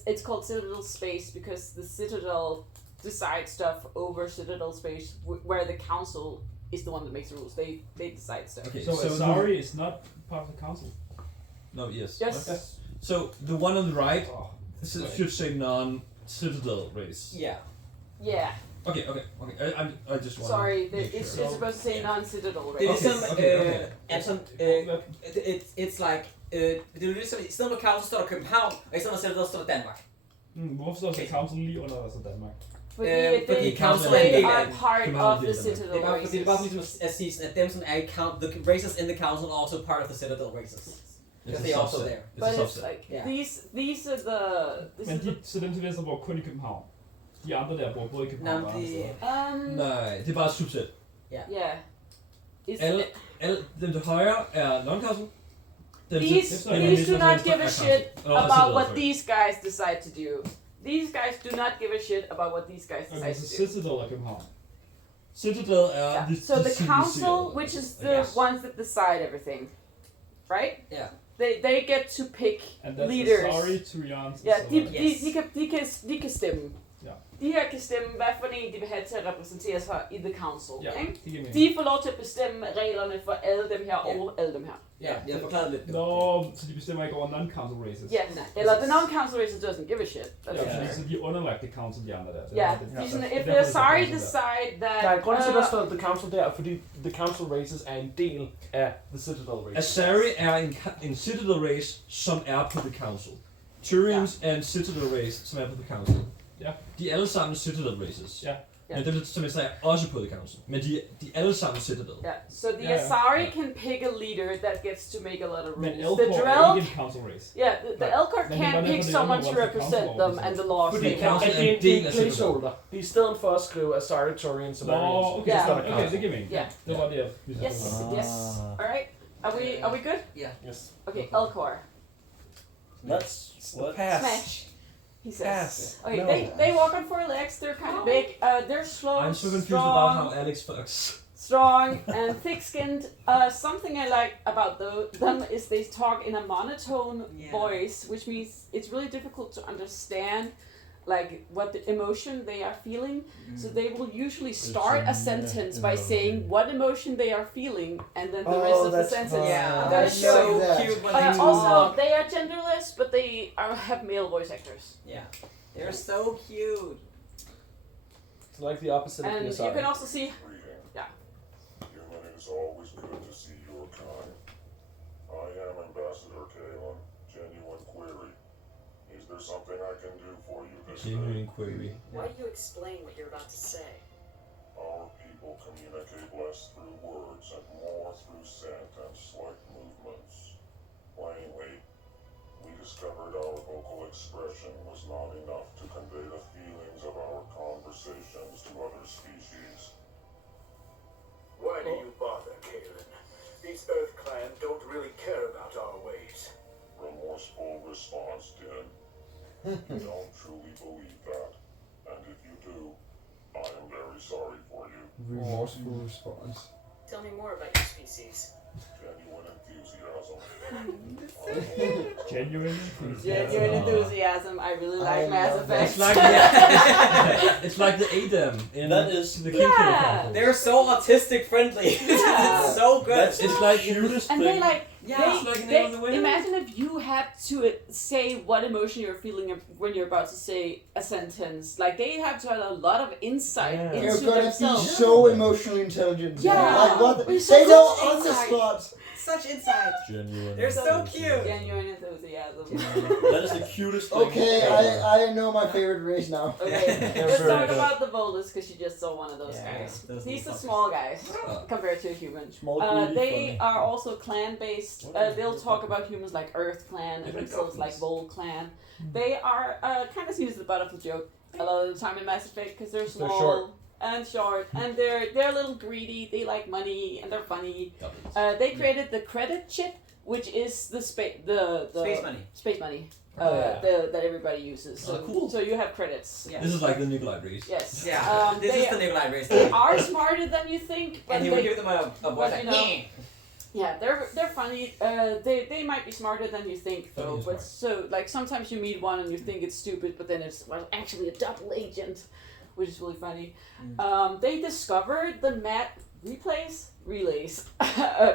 it's called citadel space because the citadel decides stuff over citadel space, where the council is the one that makes the rules. They decide stuff. Okay, So Asari is not part of the council. No, yes. Yes. What? So the one on the right Oh, should say non-citadel race. Yeah. Yeah. Okay. I just want. Sorry, make it's sure. supposed to say Yeah. non-citadel Det er race. ligesom, okay. altså, it's like, det er ligesom, i stedet for Council står der København, og i stedet for Citadel står der Danmark. Hvorfor står så council lige under altså Danmark? Fordi fordi they, council they er en del are af den. part København of the er en del af den. citadel Det er bare, races. det er bare ligesom at sige, at dem som er i the races in the council are also part of the Citadel races. It's Because a they are also subset. there. It's But a it's subset. like Yeah. these are the Men så dem til venstre bor kun i København. De andre der bor både i København Nej, og andre steder. Nej, det er bare et subset. yeah. It's, Alle dem til højre er non-council. these do not give a shit about what these guys decide to do. These guys do not give a shit about what these guys Okay, decide så to do. Citadel er København. Citadel er Yeah. de So the civiliserede. council, which is the Yes. ones that decide everything, right? Yeah. They get to pick And that's leaders. Asari, Turians, Yeah, og de, så de, de, kan stemme. De her kan stemme, hvad for en de vil have til at repræsentere sig i The Council. Ja, Ikke? det giver mening. De får lov til at bestemme reglerne for alle dem her og alle dem her. Ja, jeg forklarede lidt. Nå, så de bestemmer ikke over non-council races? Yes. Eller the non-council races doesn't give a shit. That's Ja, for sure. så de er underlagt the council, de andre der. Ja, Det- de er sådan, det- if derfor the er det Asari council der. decide that... Nej, grunden til, at der står The Council der, er fordi The Council Races er en del af The Citadel Races. Asari er en Citadel race, som er på The Council. Turians er en Citadel race, som er på The Council. Ja. De er alle sammen Citadel races. Ja. Men dem, som jeg sagde, er også på The Council. Men de er alle sammen Citadel. Yeah, so the Yeah, Asari yeah. can pick a leader that gets to make a lot of Men rules. Elcor The er Drell, ikke en council race. yeah, the Nej. Elcor Men can't hvordan pick får de someone andre to også represent council them officers? and the laws Fordi they The council want. er en det er del en af Citadel. placeholder. Det er i stedet for at skrive Asari, Turian, Nå, Solarians. okay, Ja. så, okay, det giver mening. Ja. Det var det, jeg Yes, yes. All right. Are we good? Yes. Okay, Elcor. Let's what? Pass. Smash. He says. Pass. Okay, No. they walk on 4 legs. They're kind of big. They're slow, I'm so confused about how strong, Alex fucks. strong, and thick-skinned. Something I like about them is they talk in a monotone voice, which means it's really difficult to understand like what the emotion they are feeling. So they will usually start a sentence by saying what emotion they are feeling, and then the rest of the sentence. Yeah, They're I so like that. cute when they also, talk. they are genderless, but they have male voice actors. Yeah, they're so cute. It's like the opposite And of the you Asari. can also see, yeah. Human, it is always good to see your kind. I am Ambassador Kalen. Genuine query. Is there something I can do for you this day? Genuine query. Why don't you explain what you're about to say? Our people communicate less through words and more through scent and slight movements. Plainly, we discovered our vocal expression was not enough to convey the feelings of our conversations to other species. Why do you bother, Kalen? These Earth Clan don't really care about our ways. Remorseful response, Din. You don't truly believe that. And if you do, I am very sorry for you. Remorseful response. Tell me more about your species. Genuine enthusiasm. Genuine. Genuine enthusiasm. I really like I Mass love Effect. It's like it's like the Adam in That is the Yeah. King Council. They're so autistic friendly. Yeah. It's so good. It's like cutest And thing. they like, Yeah. It's like an alien whale. imagine if you had to say what emotion you're feeling when you're about to say a sentence. Like they have to have a lot of insight Yeah. into You're gonna themselves. be so emotionally intelligent. Yeah. Like what? We're so They know much on the insight. spot. Such insight. Genuine. They're so cute. Genuine enthusiasm. That is the cutest thing. Okay, I know my favorite race now. Okay, They're let's very talk good. about the boldest because you just saw one of those Yeah, guys. those These little are small guys Oh. compared to a human. Small, greedy, They funny. are also clan based. They'll talk about humans like Earth Clan and themselves like Vol Clan. They are kind of seen as the butt of the joke a lot of the time in Mass Effect because they're small short. and short and they're a little greedy. They like money and they're funny. They created the credit chip, which is the space Space money. space money Oh, yeah. that everybody uses. So, Oh, cool. so you have credits. Yeah. This is like the Nikolai race. Yes. Yeah. This they is the Nikolai race. are smarter than you think, but And he they, would give them a voice but, like, you know, "Meh." yeah, they're funny. They might be smarter than you think, though. Funny and But so like sometimes you meet one and you think it's stupid, but then it's actually a double agent, which is really funny. They discovered the map relays,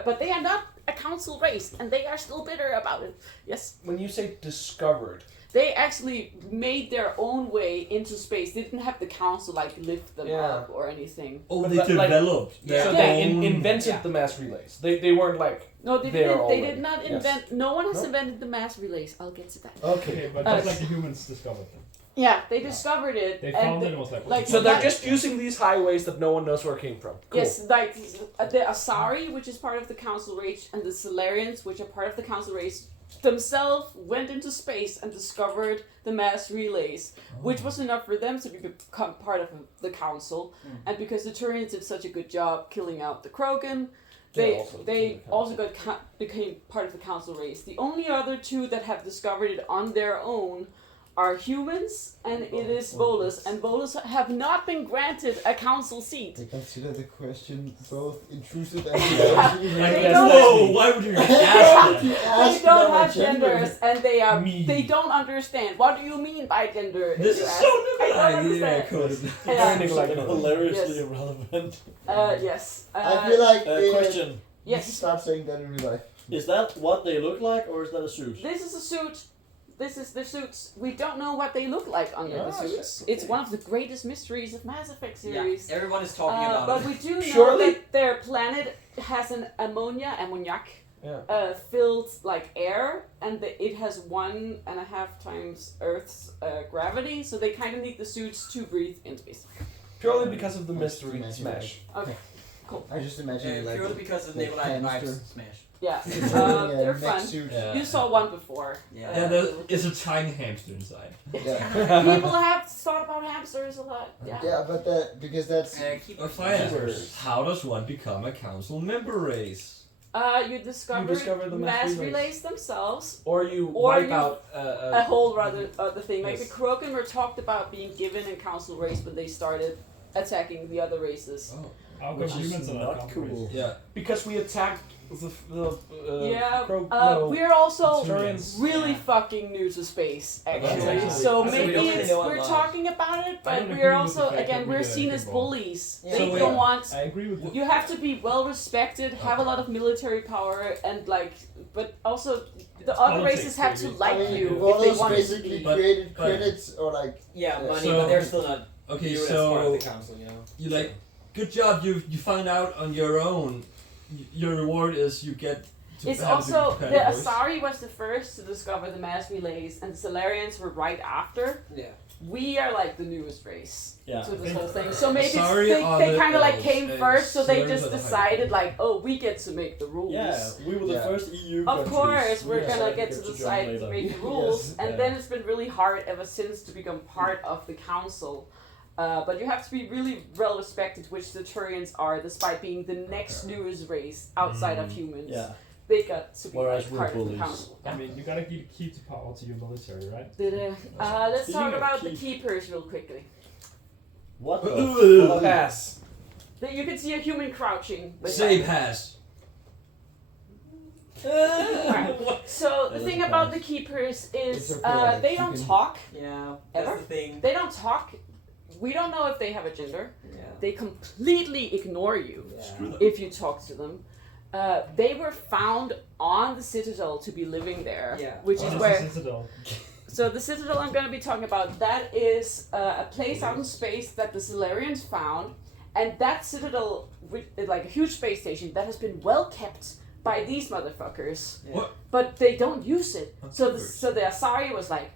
but they are not a council race, and they are still bitter about it. Yes, When you say discovered, they actually made their own way into space. They didn't have the council like lift them Yeah. up or anything. Oh, But they like- developed. Yeah. so Yeah. they invented Yeah. the mass relays. They weren't like, No, they They are didn't. They already- did not yes. invent. No one has No? invented the mass relays. I'll get to that. okay. Okay, but just like the humans discovered them. Yeah, they discovered it. They and found they- it and was like, like- So they're that- just using these highways that no one knows where it came from. Cool. Yes, like the Asari, which is part of the council race, and the Solarians, which are part of the council race, themselves went into space and discovered the mass relays, which was enough for them to become part of the council. And because the Turians did such a good job killing out the Krogan, they also became part of the council race. The only other two that have discovered it on their own are humans, and it is Volus, and Volus have not been granted a council seat. I consider the question both intrusive and They don't- Whoa! Why would you ask that? They don't have genders, and they don't understand. What do you mean by gender? This you is ask? so I don't understand. Sounding like Yeah. hilariously Yes. irrelevant. Yes. I feel like Question. you should start saying that in real life. Is that what they look like, or is that a suit? This is a suit. This is the suits. We don't know what they look like under the suits. It's one of the greatest mysteries of Mass Effect series. Yeah, everyone is talking about But it. we do know Surely- that their planet has an ammoniac filled like air, and it has 1.5 times Earth's gravity, so they kind of need the suits to breathe in space. Purely because of the Just mystery imagine smash. Okay, cool. I just imagine like Purely because of the Naval Light hamster. Vibes Smash. Yeah, wearing a they're mech fun. suit. Yeah. You saw one before. Yeah. Yeah, there is a tiny hamster inside. Yeah. People have thought about hamsters a lot. Yeah. Yeah, but because that's Keep Frejas, how does one become a council member race? You discover the mass relays themselves, Or you Or wipe you- out a whole rather other thing. Like Yes. the Krogan were talked about being given in council race, but they started attacking the other races. Oh. How come Which is humans are not not cool. Yeah. because we attacked the We're also Turians. really fucking new to space, actually. Okay. So So we maybe don't really it's, know a we're lot. talking about it, I but don't we're agree with also the fact again that we we're did seen a as kickball. bullies. Yeah. They So don't want. I agree with You have to be well respected, have a lot of military power, and like, but also the other Politics, races have to baby. like I mean, you if Volus they want to basically be. created But- credits or like Yeah, money, So- but they're still not Okay, viewed as part of so the council, you know. you like, good job. You found out on your own. Your reward is you get. To It's have also kind the of voice. Asari was the first to discover the mass relays, and the Solarians were right after. Yeah. We are like the newest race Yeah. to this whole thing. So maybe Asari are they the kind of like elves, came and first, so they Solarians just are the decided high like, oh, we get to make the rules. Yeah, we were the Yeah. first EU Of countries. course, we're Yeah. gonna So get to join decide to later. make the rules, Yes. and Yeah. then it's been really hard ever since to become part of the council. But you have to be really well respected, which the Turians are, despite being the next newest race outside of humans. Yeah. They got to be Whereas like, we're part of the bullies. council. I mean, you gotta keep the power to your military, right? Let's Speaking talk of about the keep- keepers real quickly. What the? Pass. You can see a human crouching. Say pass. Alright. So the That thing doesn't about count. the keepers is It's okay, they you don't can- talk. Yeah, that's Ever? the thing. They don't talk. We don't know if they have a gender. Yeah. They completely ignore you Yeah. if you talk to them. They were found on the Citadel to be living there, Yeah. which What is is where. the Citadel? So the Citadel I'm going to be talking about, that is a place out in space that the Solarians found, and that Citadel, is like a huge space station that has been well kept by these motherfuckers, Yeah. What? but they don't use it. So the, Keepers. so the Asari was like,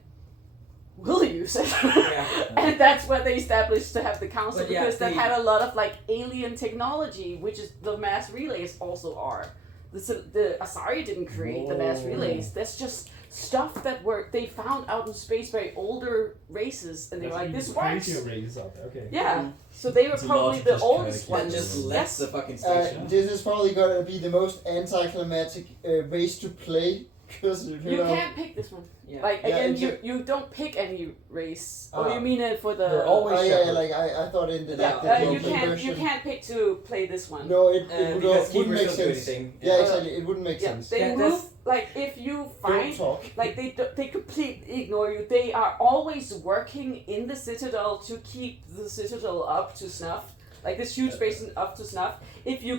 we'll use it. Yeah. And that's what they established to have the council, But yeah, because that they- had a lot of like alien technology, which is the mass relays also are. The Asari didn't create the mass Whoa. relays. That's just stuff that they found out in space by older races, and they were like, this works. Crazier races out there. Okay. Yeah. So they were It's a lot probably of the just oldest kinda That ones. just Yes. lets the fucking station. this is probably gonna be the most anticlimactic race to play because you You know. can't pick this one. Yeah. Like Yeah, again, it's you don't pick any race. Or Ah. you mean it for the? You're always Oh yeah, shepherd. like I thought in the Yeah, like you the local can't version. pick to play this one. No, it Because wouldn't keepers make don't do sense. anything. Yeah, exactly. It wouldn't make Yeah, sense. they Yeah, move that's- like if you Don't find talk. like they completely ignore you. They are always working in the Citadel to keep the Citadel up to snuff. Like this huge space up to snuff. If you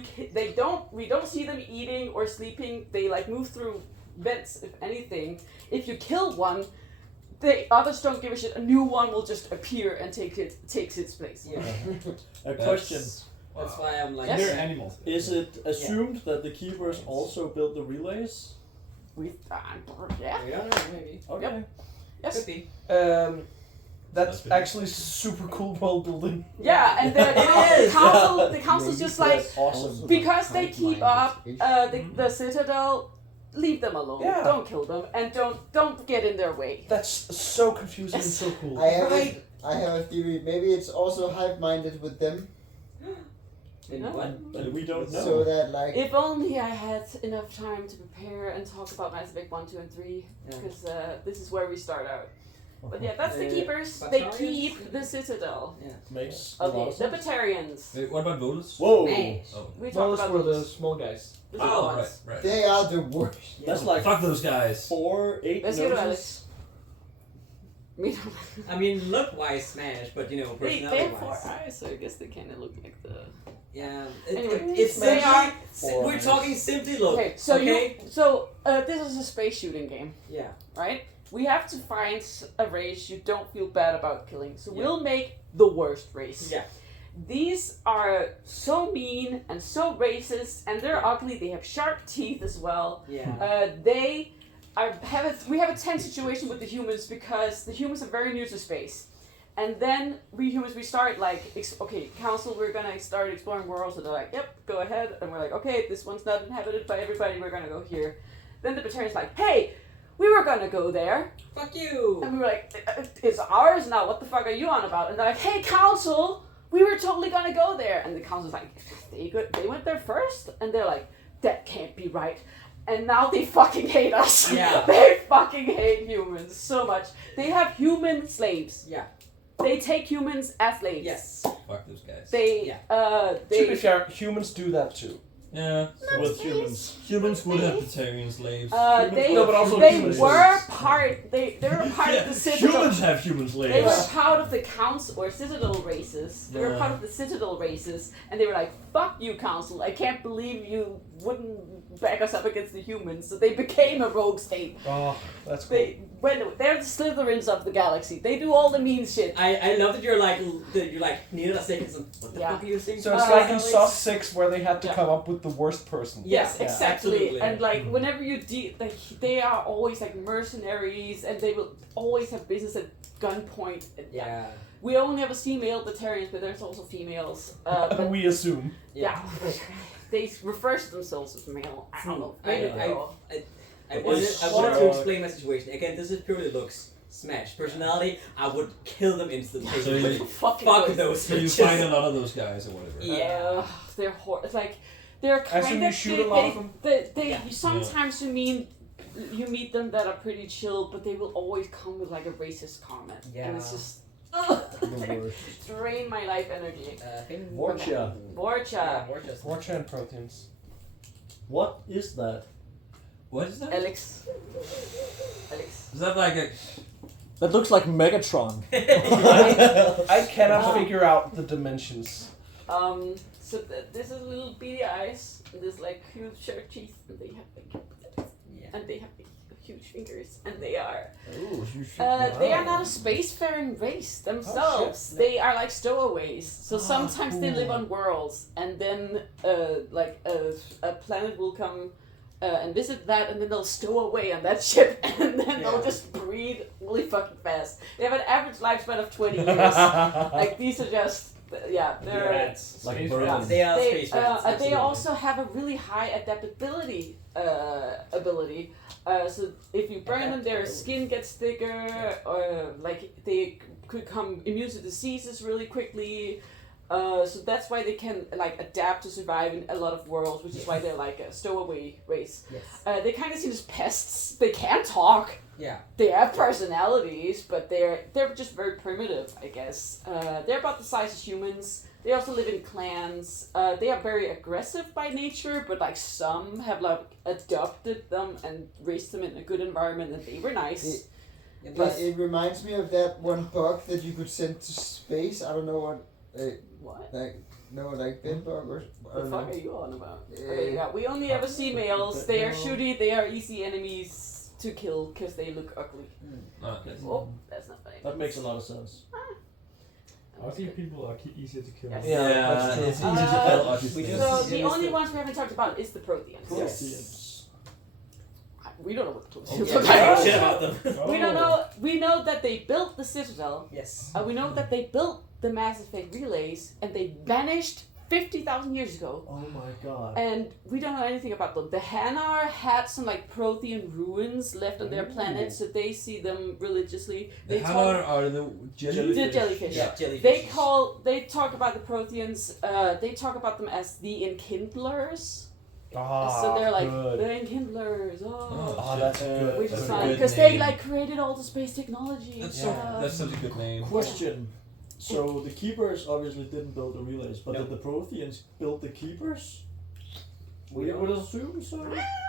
we don't see them eating or sleeping. They like move through vents, if anything. If you kill one, the others don't give a shit. A new one will just appear and takes its place. Yeah. A question: That's why I'm like. Yes. They're animals. Is it assumed that the keepers also build the relays? Yeah. Yeah, maybe. Okay. Yes. Could be. That's actually super cool world building. Yeah, and the is! council's just like, That's awesome. because they keep up the Citadel, leave them alone. Yeah. Don't kill them, and don't get in their way. That's so confusing and so cool. I have Right. I have a theory. Maybe it's also hive-minded with them, In No. what? But we don't know. so that like If only I had enough time to prepare and talk about Mass Effect 1, 2, and 3, Yeah. because this is where we start out. But yeah, that's the keepers. Batarians? They keep the citadel. Makes a Okay, lot of the sense. Batarians. Wait, what about Volus? Whoa! Smash. Oh, We talked Those about were the those. small guys. Those are the oh right, ones. right. They are the worst. That's like Fuck those guys. 4, 8 Let's go to noses. Alex. Me too. I mean, look-wise Smash, but They have 4 personality-wise. eyes, so I guess they kind of look like the. Yeah. Anyway, It's they are. We're talking simply look. Okay, so okay? this is a space shooting game, Yeah. right? We have to find a race you don't feel bad about killing. So Yeah. we'll make the worst race. Yeah. These are so mean and so racist, and they're ugly. They have sharp teeth as well. Yeah. We have a tense situation with the humans because the humans are very new to space. And then we humans, we start like, okay, council, we're gonna start exploring worlds. And they're like, yep, go ahead. And we're like, okay, this one's not inhabited by everybody. We're gonna go here. Then the Batarians like, hey, we were gonna go there. Fuck you. And we were like, it's ours now. What the fuck are you on about? And they're like, hey, council, we were totally gonna go there. And the council's like, they went there first? And they're like, that can't be right. And now they fucking hate us. Yeah. They fucking hate humans so much. They have human slaves. Yeah. They take humans as slaves. Yes. Fuck those guys. To be fair, humans do that too. Yeah. With humans. Humans would have Batarian slaves. No, but also they humans. were part. They were part of the Citadel. Humans have human slaves. They were part of the council or Citadel races. They were Yeah. part of the Citadel races, and they were like, "Fuck you, council! I can't believe you wouldn't back us up against the humans." So they became a rogue state. Oh, that's cool. They're the Slytherins of the galaxy. They do all the mean shit. I love that you're like needed a second. What the Yeah. fuck are you saying? So it's like in Saw 6 where they had to Yeah. come up with the worst person. Yes, Yeah, exactly. absolutely. And like whenever you they are always like mercenaries, and they will always have business at gunpoint. And, Yeah. We only ever see male Batarians, but there's also females. But We assume. yeah, they refer to themselves as male. I don't know. Maybe they're all- I wanted to explain my situation. Again, this is purely looks. Smash. Personality, I would kill them instantly. So you- fucking Fuck good. those So you bitches. find a lot of those guys or whatever. Yeah. They're it's like they're kind Assume of you shoot a lot of them? They sometimes you meet them that are pretty chill, but they will always come with like a racist comment, and it's Yeah. just The worst. drain my life energy. Vorcha. Vorcha. Yeah, Vorcha's. Vorcha and proteins. What is that? What is that? Alex. Is that like a... That looks like Megatron. I cannot figure out the dimensions. So this is little beady eyes, and there's like huge sharp teeth, and they have like, and they have huge fingers, and they are. Ooh, you They are not a spacefaring race themselves. They are like stowaways. So sometimes they live on worlds, and then like a planet will come and visit that, and then they'll stow away on that ship, and then they'll just breed really fucking fast. They have an average lifespan of 20 years. Like these are just they're like Space birds. rats. They are they, space rats. they absolutely. also have a really high adaptability ability. So if you burn them, their skin gets thicker, or like they could become immune to diseases really quickly. So that's why they can like adapt to survive in a lot of worlds, which is why they're like a stowaway race. Yes. They kind of seem as pests. They can't talk. Yeah. They have personalities, but they're just very primitive, I guess. They're about the size of humans. They also live in clans. They are very aggressive by nature, but like some have like adopted them and raised them in a good environment, and they were nice. It reminds me of that one bug that you could send to space. I don't know what. What? Like bed bug or. I The don't fuck know. are you on about? Okay, yeah, we only ever see males. They are shooty. They are easy enemies to kill because they look ugly. Oh, that's not funny. That makes a lot of sense. Ugly people are easier to kill. Yes. Yeah, that's true. it's easy to tell ugly we things. just- So the only ones we haven't talked about is the Protheans. Yes. We don't know what the Yeah, Protheans we look don't know like. shit about them. We don't know. We know that they built the Citadel. Yes. We know that they built the Mass Effect relays, and they vanished 50,000 years ago. Oh my god. And we don't know anything about them. The Hanar had some like Prothean ruins left on their planet, so they see them religiously. The Hanar are the jellyfish. The jellyfish. Yeah, jellyfish. They talk about the Protheans. They talk about them as the Enkindlers. So they're like good. the enkindlers. Oh, that's good. Which That's is a fun good because they name. like created all the space technology. and That's stuff. that's such a good name. Question. So the keepers obviously didn't build the relays, but No. did the Protheans build the keepers? We We don't. would assume so.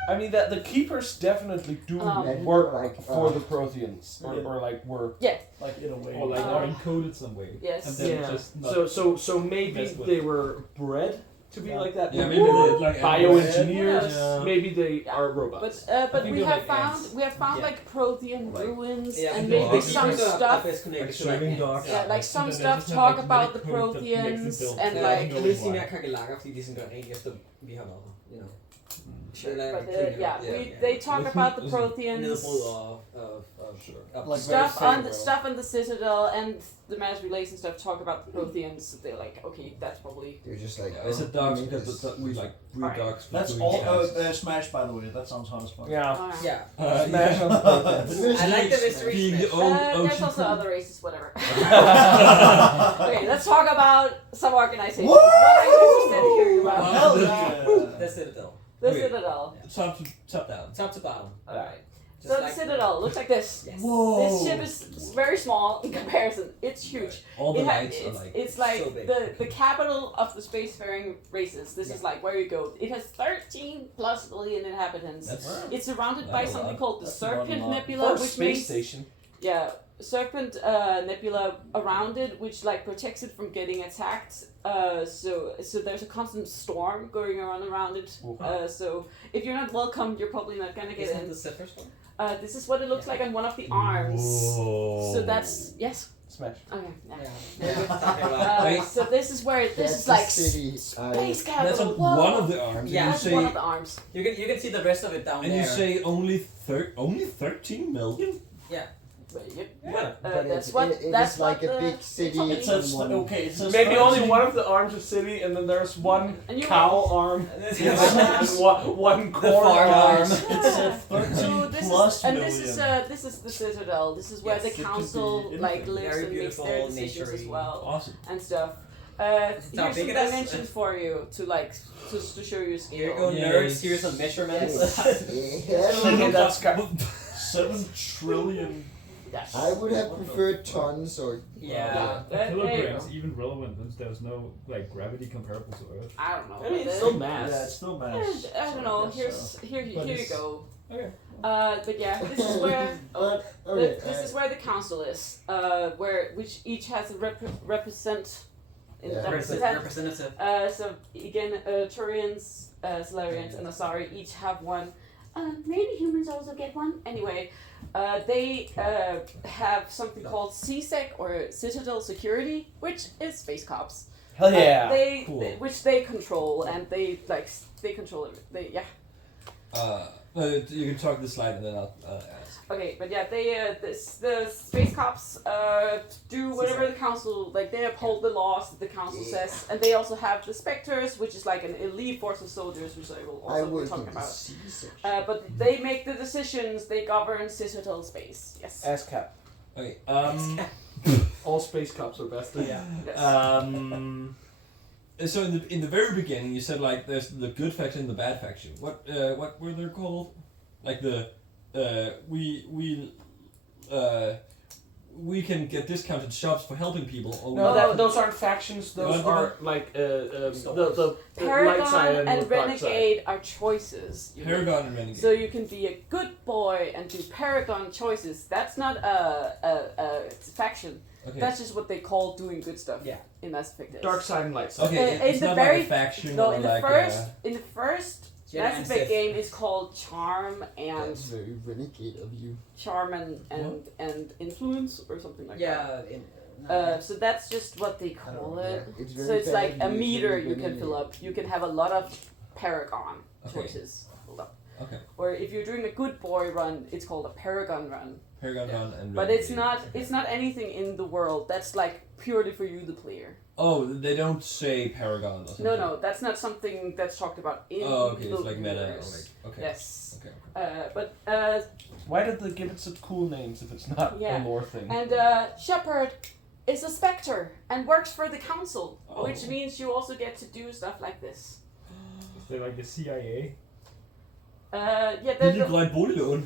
I mean, that the keepers definitely do Um, work like, for the Protheans, or like work. Like in a way. Or like are encoded some way. Yes. And then Yeah. just not So maybe mess with they it. were bred to be like that. Yeah, maybe they like bioengineered. Yeah. Maybe they Yeah. are robots. But think we they're have like found ants. like Prothean Like- ruins Yeah, and the maybe dogs. some Keepers are stuff. best connected Like to like serving ants. dogs. Yeah, like some And then stuff just have, talk like, about the genetic code that makes them Protheans build. and Yeah. like. Jeg vil sige mere kakelakker, fordi de sådan gør rent efter vi har været her, you know. Sure, Eller but clean it yeah, up. they talk about the Listen, Protheans. Nedbrud og Like Stuff very on the favorable. stuff on the Citadel and the mass relays and stuff talk about the Protheans. So they're like, okay, that's probably They're just like, Yeah, it's a oh, dogs we made because this. we like breed Alright. dogs. for That's doing all. tasks. Smash, by the way. That sounds hot as fuck. Yeah. alright. Yeah. Smash on the Protheans. I like the mystery Being the smash. old There's ocean also crew. other races, whatever. Okay, let's talk about some organization. What are you interested in hearing about? Hell yeah. The Citadel. The Okay. Citadel. Top down. Top to bottom. Alright. Just So the like Citadel looks like this. Yes. Whoa. This ship is very small in comparison. It's huge. All the It ha- lights are like. it's like so big. the capital of the spacefaring races. This is like where you go. It has 13 plus billion inhabitants. That's It's surrounded That's by a something lot. called the That's not a Serpent lot. Nebula, For a which space makes station. yeah Serpent Nebula around it, which like protects it from getting attacked. So there's a constant storm going around it. So if you're not welcome, you're probably not gonna get Isn't in. the Zephyr's one? This is what it looks like on one of the arms. So that's yes. Smash. Okay. Yeah. Yeah. Talking about. Wait. So this is where this That's is the like city. space That's capital. on Whoa. one of the arms. Yeah. And That's you say one of the arms. You can see the rest of it down and there. you say only 13 million. But yep. Yeah. But That's it, what. it that's is what like a the, big city. told me. It says in one. okay. It says Maybe only 13. one of the arms of city, and then there's one And you cow arm, and one The corn farm arm. arms. It said 13 So this plus is and million. this is the Citadel. This is where Yes, the it could council be like anything. lives Very and makes their beautiful, decisions as naturey. well Awesome. and stuff. how Here's big some it is? dimensions for you to like to show you scale. Here you go, Yeah. nerds. Here's some measurements. Yes. Okay, that's kind 7 trillion. Yes. I would have preferred tons or Yeah. Are There you kilograms go. even relevant since there's no like gravity comparable to Earth? I don't know. I mean, it's but, still mass. Yeah, it's still mass. I don't know. So I Here's guess, here But here you it's- go. Okay. But yeah, this is where. but okay. This is where the council is, which each has a represent. Yeah. Representative. So again, Turians, Solarians, and Asari each have one. Maybe humans also get one. Anyway, they have something called CSEC or Citadel Security, which is space cops. Hell yeah. Cool. Which they control, and they control it. You can talk this slide and then I'll ask. Okay, but yeah, the space cops do whatever the council like. They uphold the laws that the council says, and they also have the specters, which is like an elite force of soldiers, which I will I also be would talking in the about. C section. But they make the decisions. They govern Citadel space. Yes. ASCAP. Okay. All space cops are best. Yeah. Yes. So in the very beginning, you said like there's the good faction and the bad faction. What were they called? Like the we can get discounted shops for helping people. Or No, those aren't factions. Those No, are like the light Paragon side and the dark side. Renegade are choices. you make. Paragon and Renegade. So you can be a good boy and do Paragon choices. That's not a faction. Okay. That's just what they call doing good stuff. Yeah. In Mass Effect. is. Dark side and light side. Okay, in it's the not very- like a faction No, or in the like first Jedi Mass and Effect Sith. game is called Charm and That's very renegade of you. Charm and Influence or something like that. Yeah. So that's just what they call it. Yeah, it's So very it's bad like a of you if meter you're you can fill renegade. up. You can have a lot of Paragon Okay. choices filled up. Okay. Or if you're doing a good boy run, it's called a Paragon run. Paragon Yeah. Run and But Renegade. it's not anything in the world. That's like purely for you, the player. Oh, they don't say Paragon or something. No, that's not something that's talked about in Oh, okay, the it's like meta. universe. Or like, okay. Yes. Okay. But Why did they give it such cool names if it's not Yeah. a lore thing? and Shepard is a specter and works for the council, Oh. which means you also get to do stuff like this. They're like the CIA. Yeah, Det er there's lige grønt boliglån.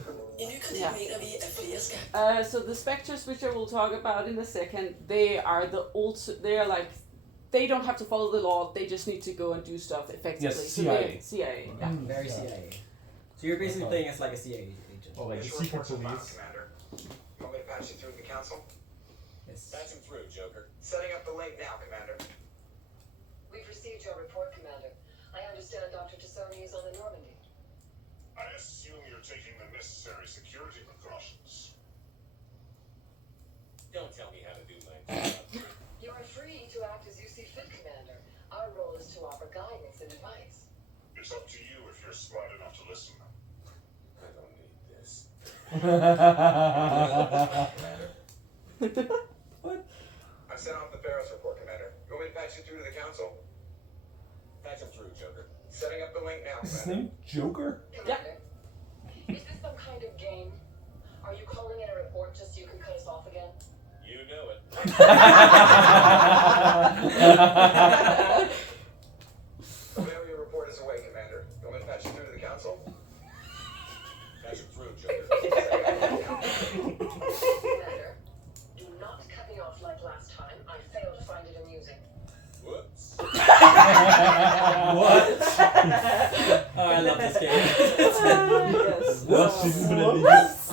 so the specters, which I will talk about in a second, they are the old. They are like, they don't have to follow the law. They just need to go and do stuff effectively. Yes, So CIA. CIA. Yeah. Very CIA. So you're basically playing as like a CIA agent. Or like the secret police. Commander. You want me to patch you through the council? Yes. Patch him through, Joker. Setting up the link now, Commander. We've received your report, Commander. I understand Dr. Tassoni is on the Normandy. I assume you're taking the necessary security precautions. Don't tell me how to do my job. You are free to act as you see fit, Commander. Our role is to offer guidance and advice. It's up to you if you're smart enough to listen. I don't need this. What? I've sent off the Ferris report, Commander. You want me to patch you through to the council? Patch him through, Joker. Setting up the link now, Is his Commander. name Joker? Commander, is this some kind of game? Are you calling in a report just so you can cut us off again? You know it. Whenever your report is away, Commander. You want me to patch you through to the council? Patch him through, Joker. Commander, do not cut me off like last time. I failed to find it amusing. Whoops. What? Oh, I love this game. Yes. What?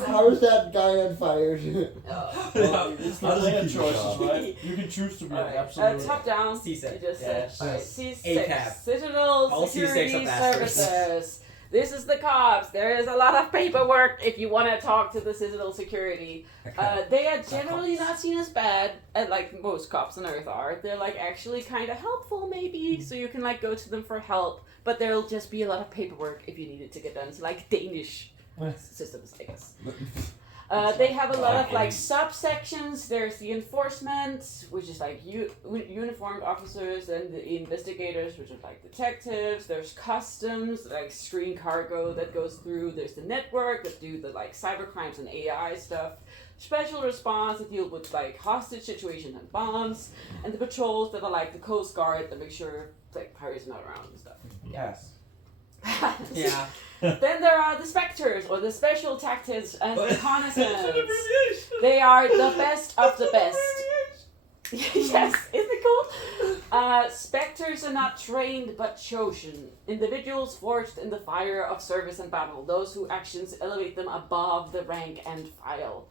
How is that guy unfired? It's How not does he their keep choices, job? right? You can choose to be an Alright, absolute. top down. C6. You just Yeah, said. C6. C6. ACAB. Citadel All C6 Security are bastards. Services. This is the cops. There is a lot of paperwork if you want to talk to the Citadel Security. They are generally not seen as bad, like most cops on Earth are. They're like actually kind of helpful, maybe, so you can like go to them for help. But there'll just be a lot of paperwork if you need it to get done. It's like Danish systems, I guess. They have a lot of like subsections. There's the enforcement, which is like uniformed officers, and the investigators, which are like detectives. There's customs, like screen cargo that goes through. There's the network that do the like cyber crimes and AI stuff. Special response that deal with like hostage situations and bombs, and the patrols that are like the Coast Guard that make sure like pirates are not around and stuff. Yes. Yeah. Then there are the Spectres, or the Special Tactics and Reconnaissance. They are the best of the best. Yes, isn't it cool? Spectres are not trained but chosen. Individuals forged in the fire of service and battle. Those whose actions elevate them above the rank and file.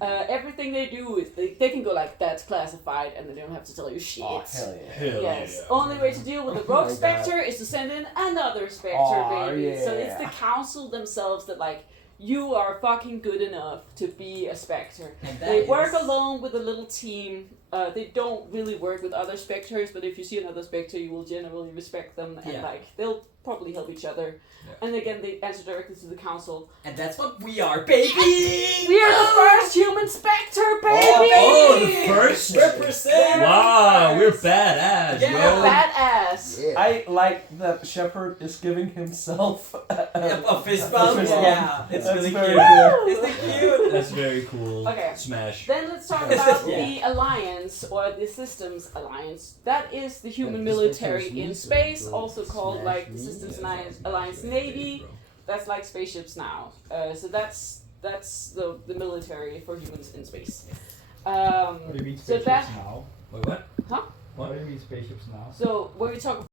Everything they do is they can go like, that's classified, and they don't have to tell you shit. Oh, hell yeah. Hell Yes. yeah. Only way to deal with a rogue my spectre is to send in another spectre, Aw, baby. So yeah. it's the council themselves that like, you are fucking good enough to be a spectre. And that They work is- alone with a little team. They don't really work with other spectres, but if you see another spectre, you will generally respect them, and Yeah. like they'll probably help each other. Yeah. And again, they answer directly to the council. And that's what we are, baby! We are the first human spectre, baby. Oh, the first? Represent! Wow, we're badass, Yeah. yo. Badass. Yeah. I like that Shepard is giving himself A fist bump? fist bump. Yeah, it's That's really very cute. good. Isn't it cute? That's very cool. Okay. Smash. Then let's talk about Yeah. the Alliance, or the Systems Alliance. That is the human Yeah, the military Spectres in need space, to also called smash like the me. Systems Yeah. Alliance Navy. That's like spaceships now. So that's the military for humans in space. What do you mean So spaceships that now? Wait, what? Huh? What do you mean spaceships now? so when we talk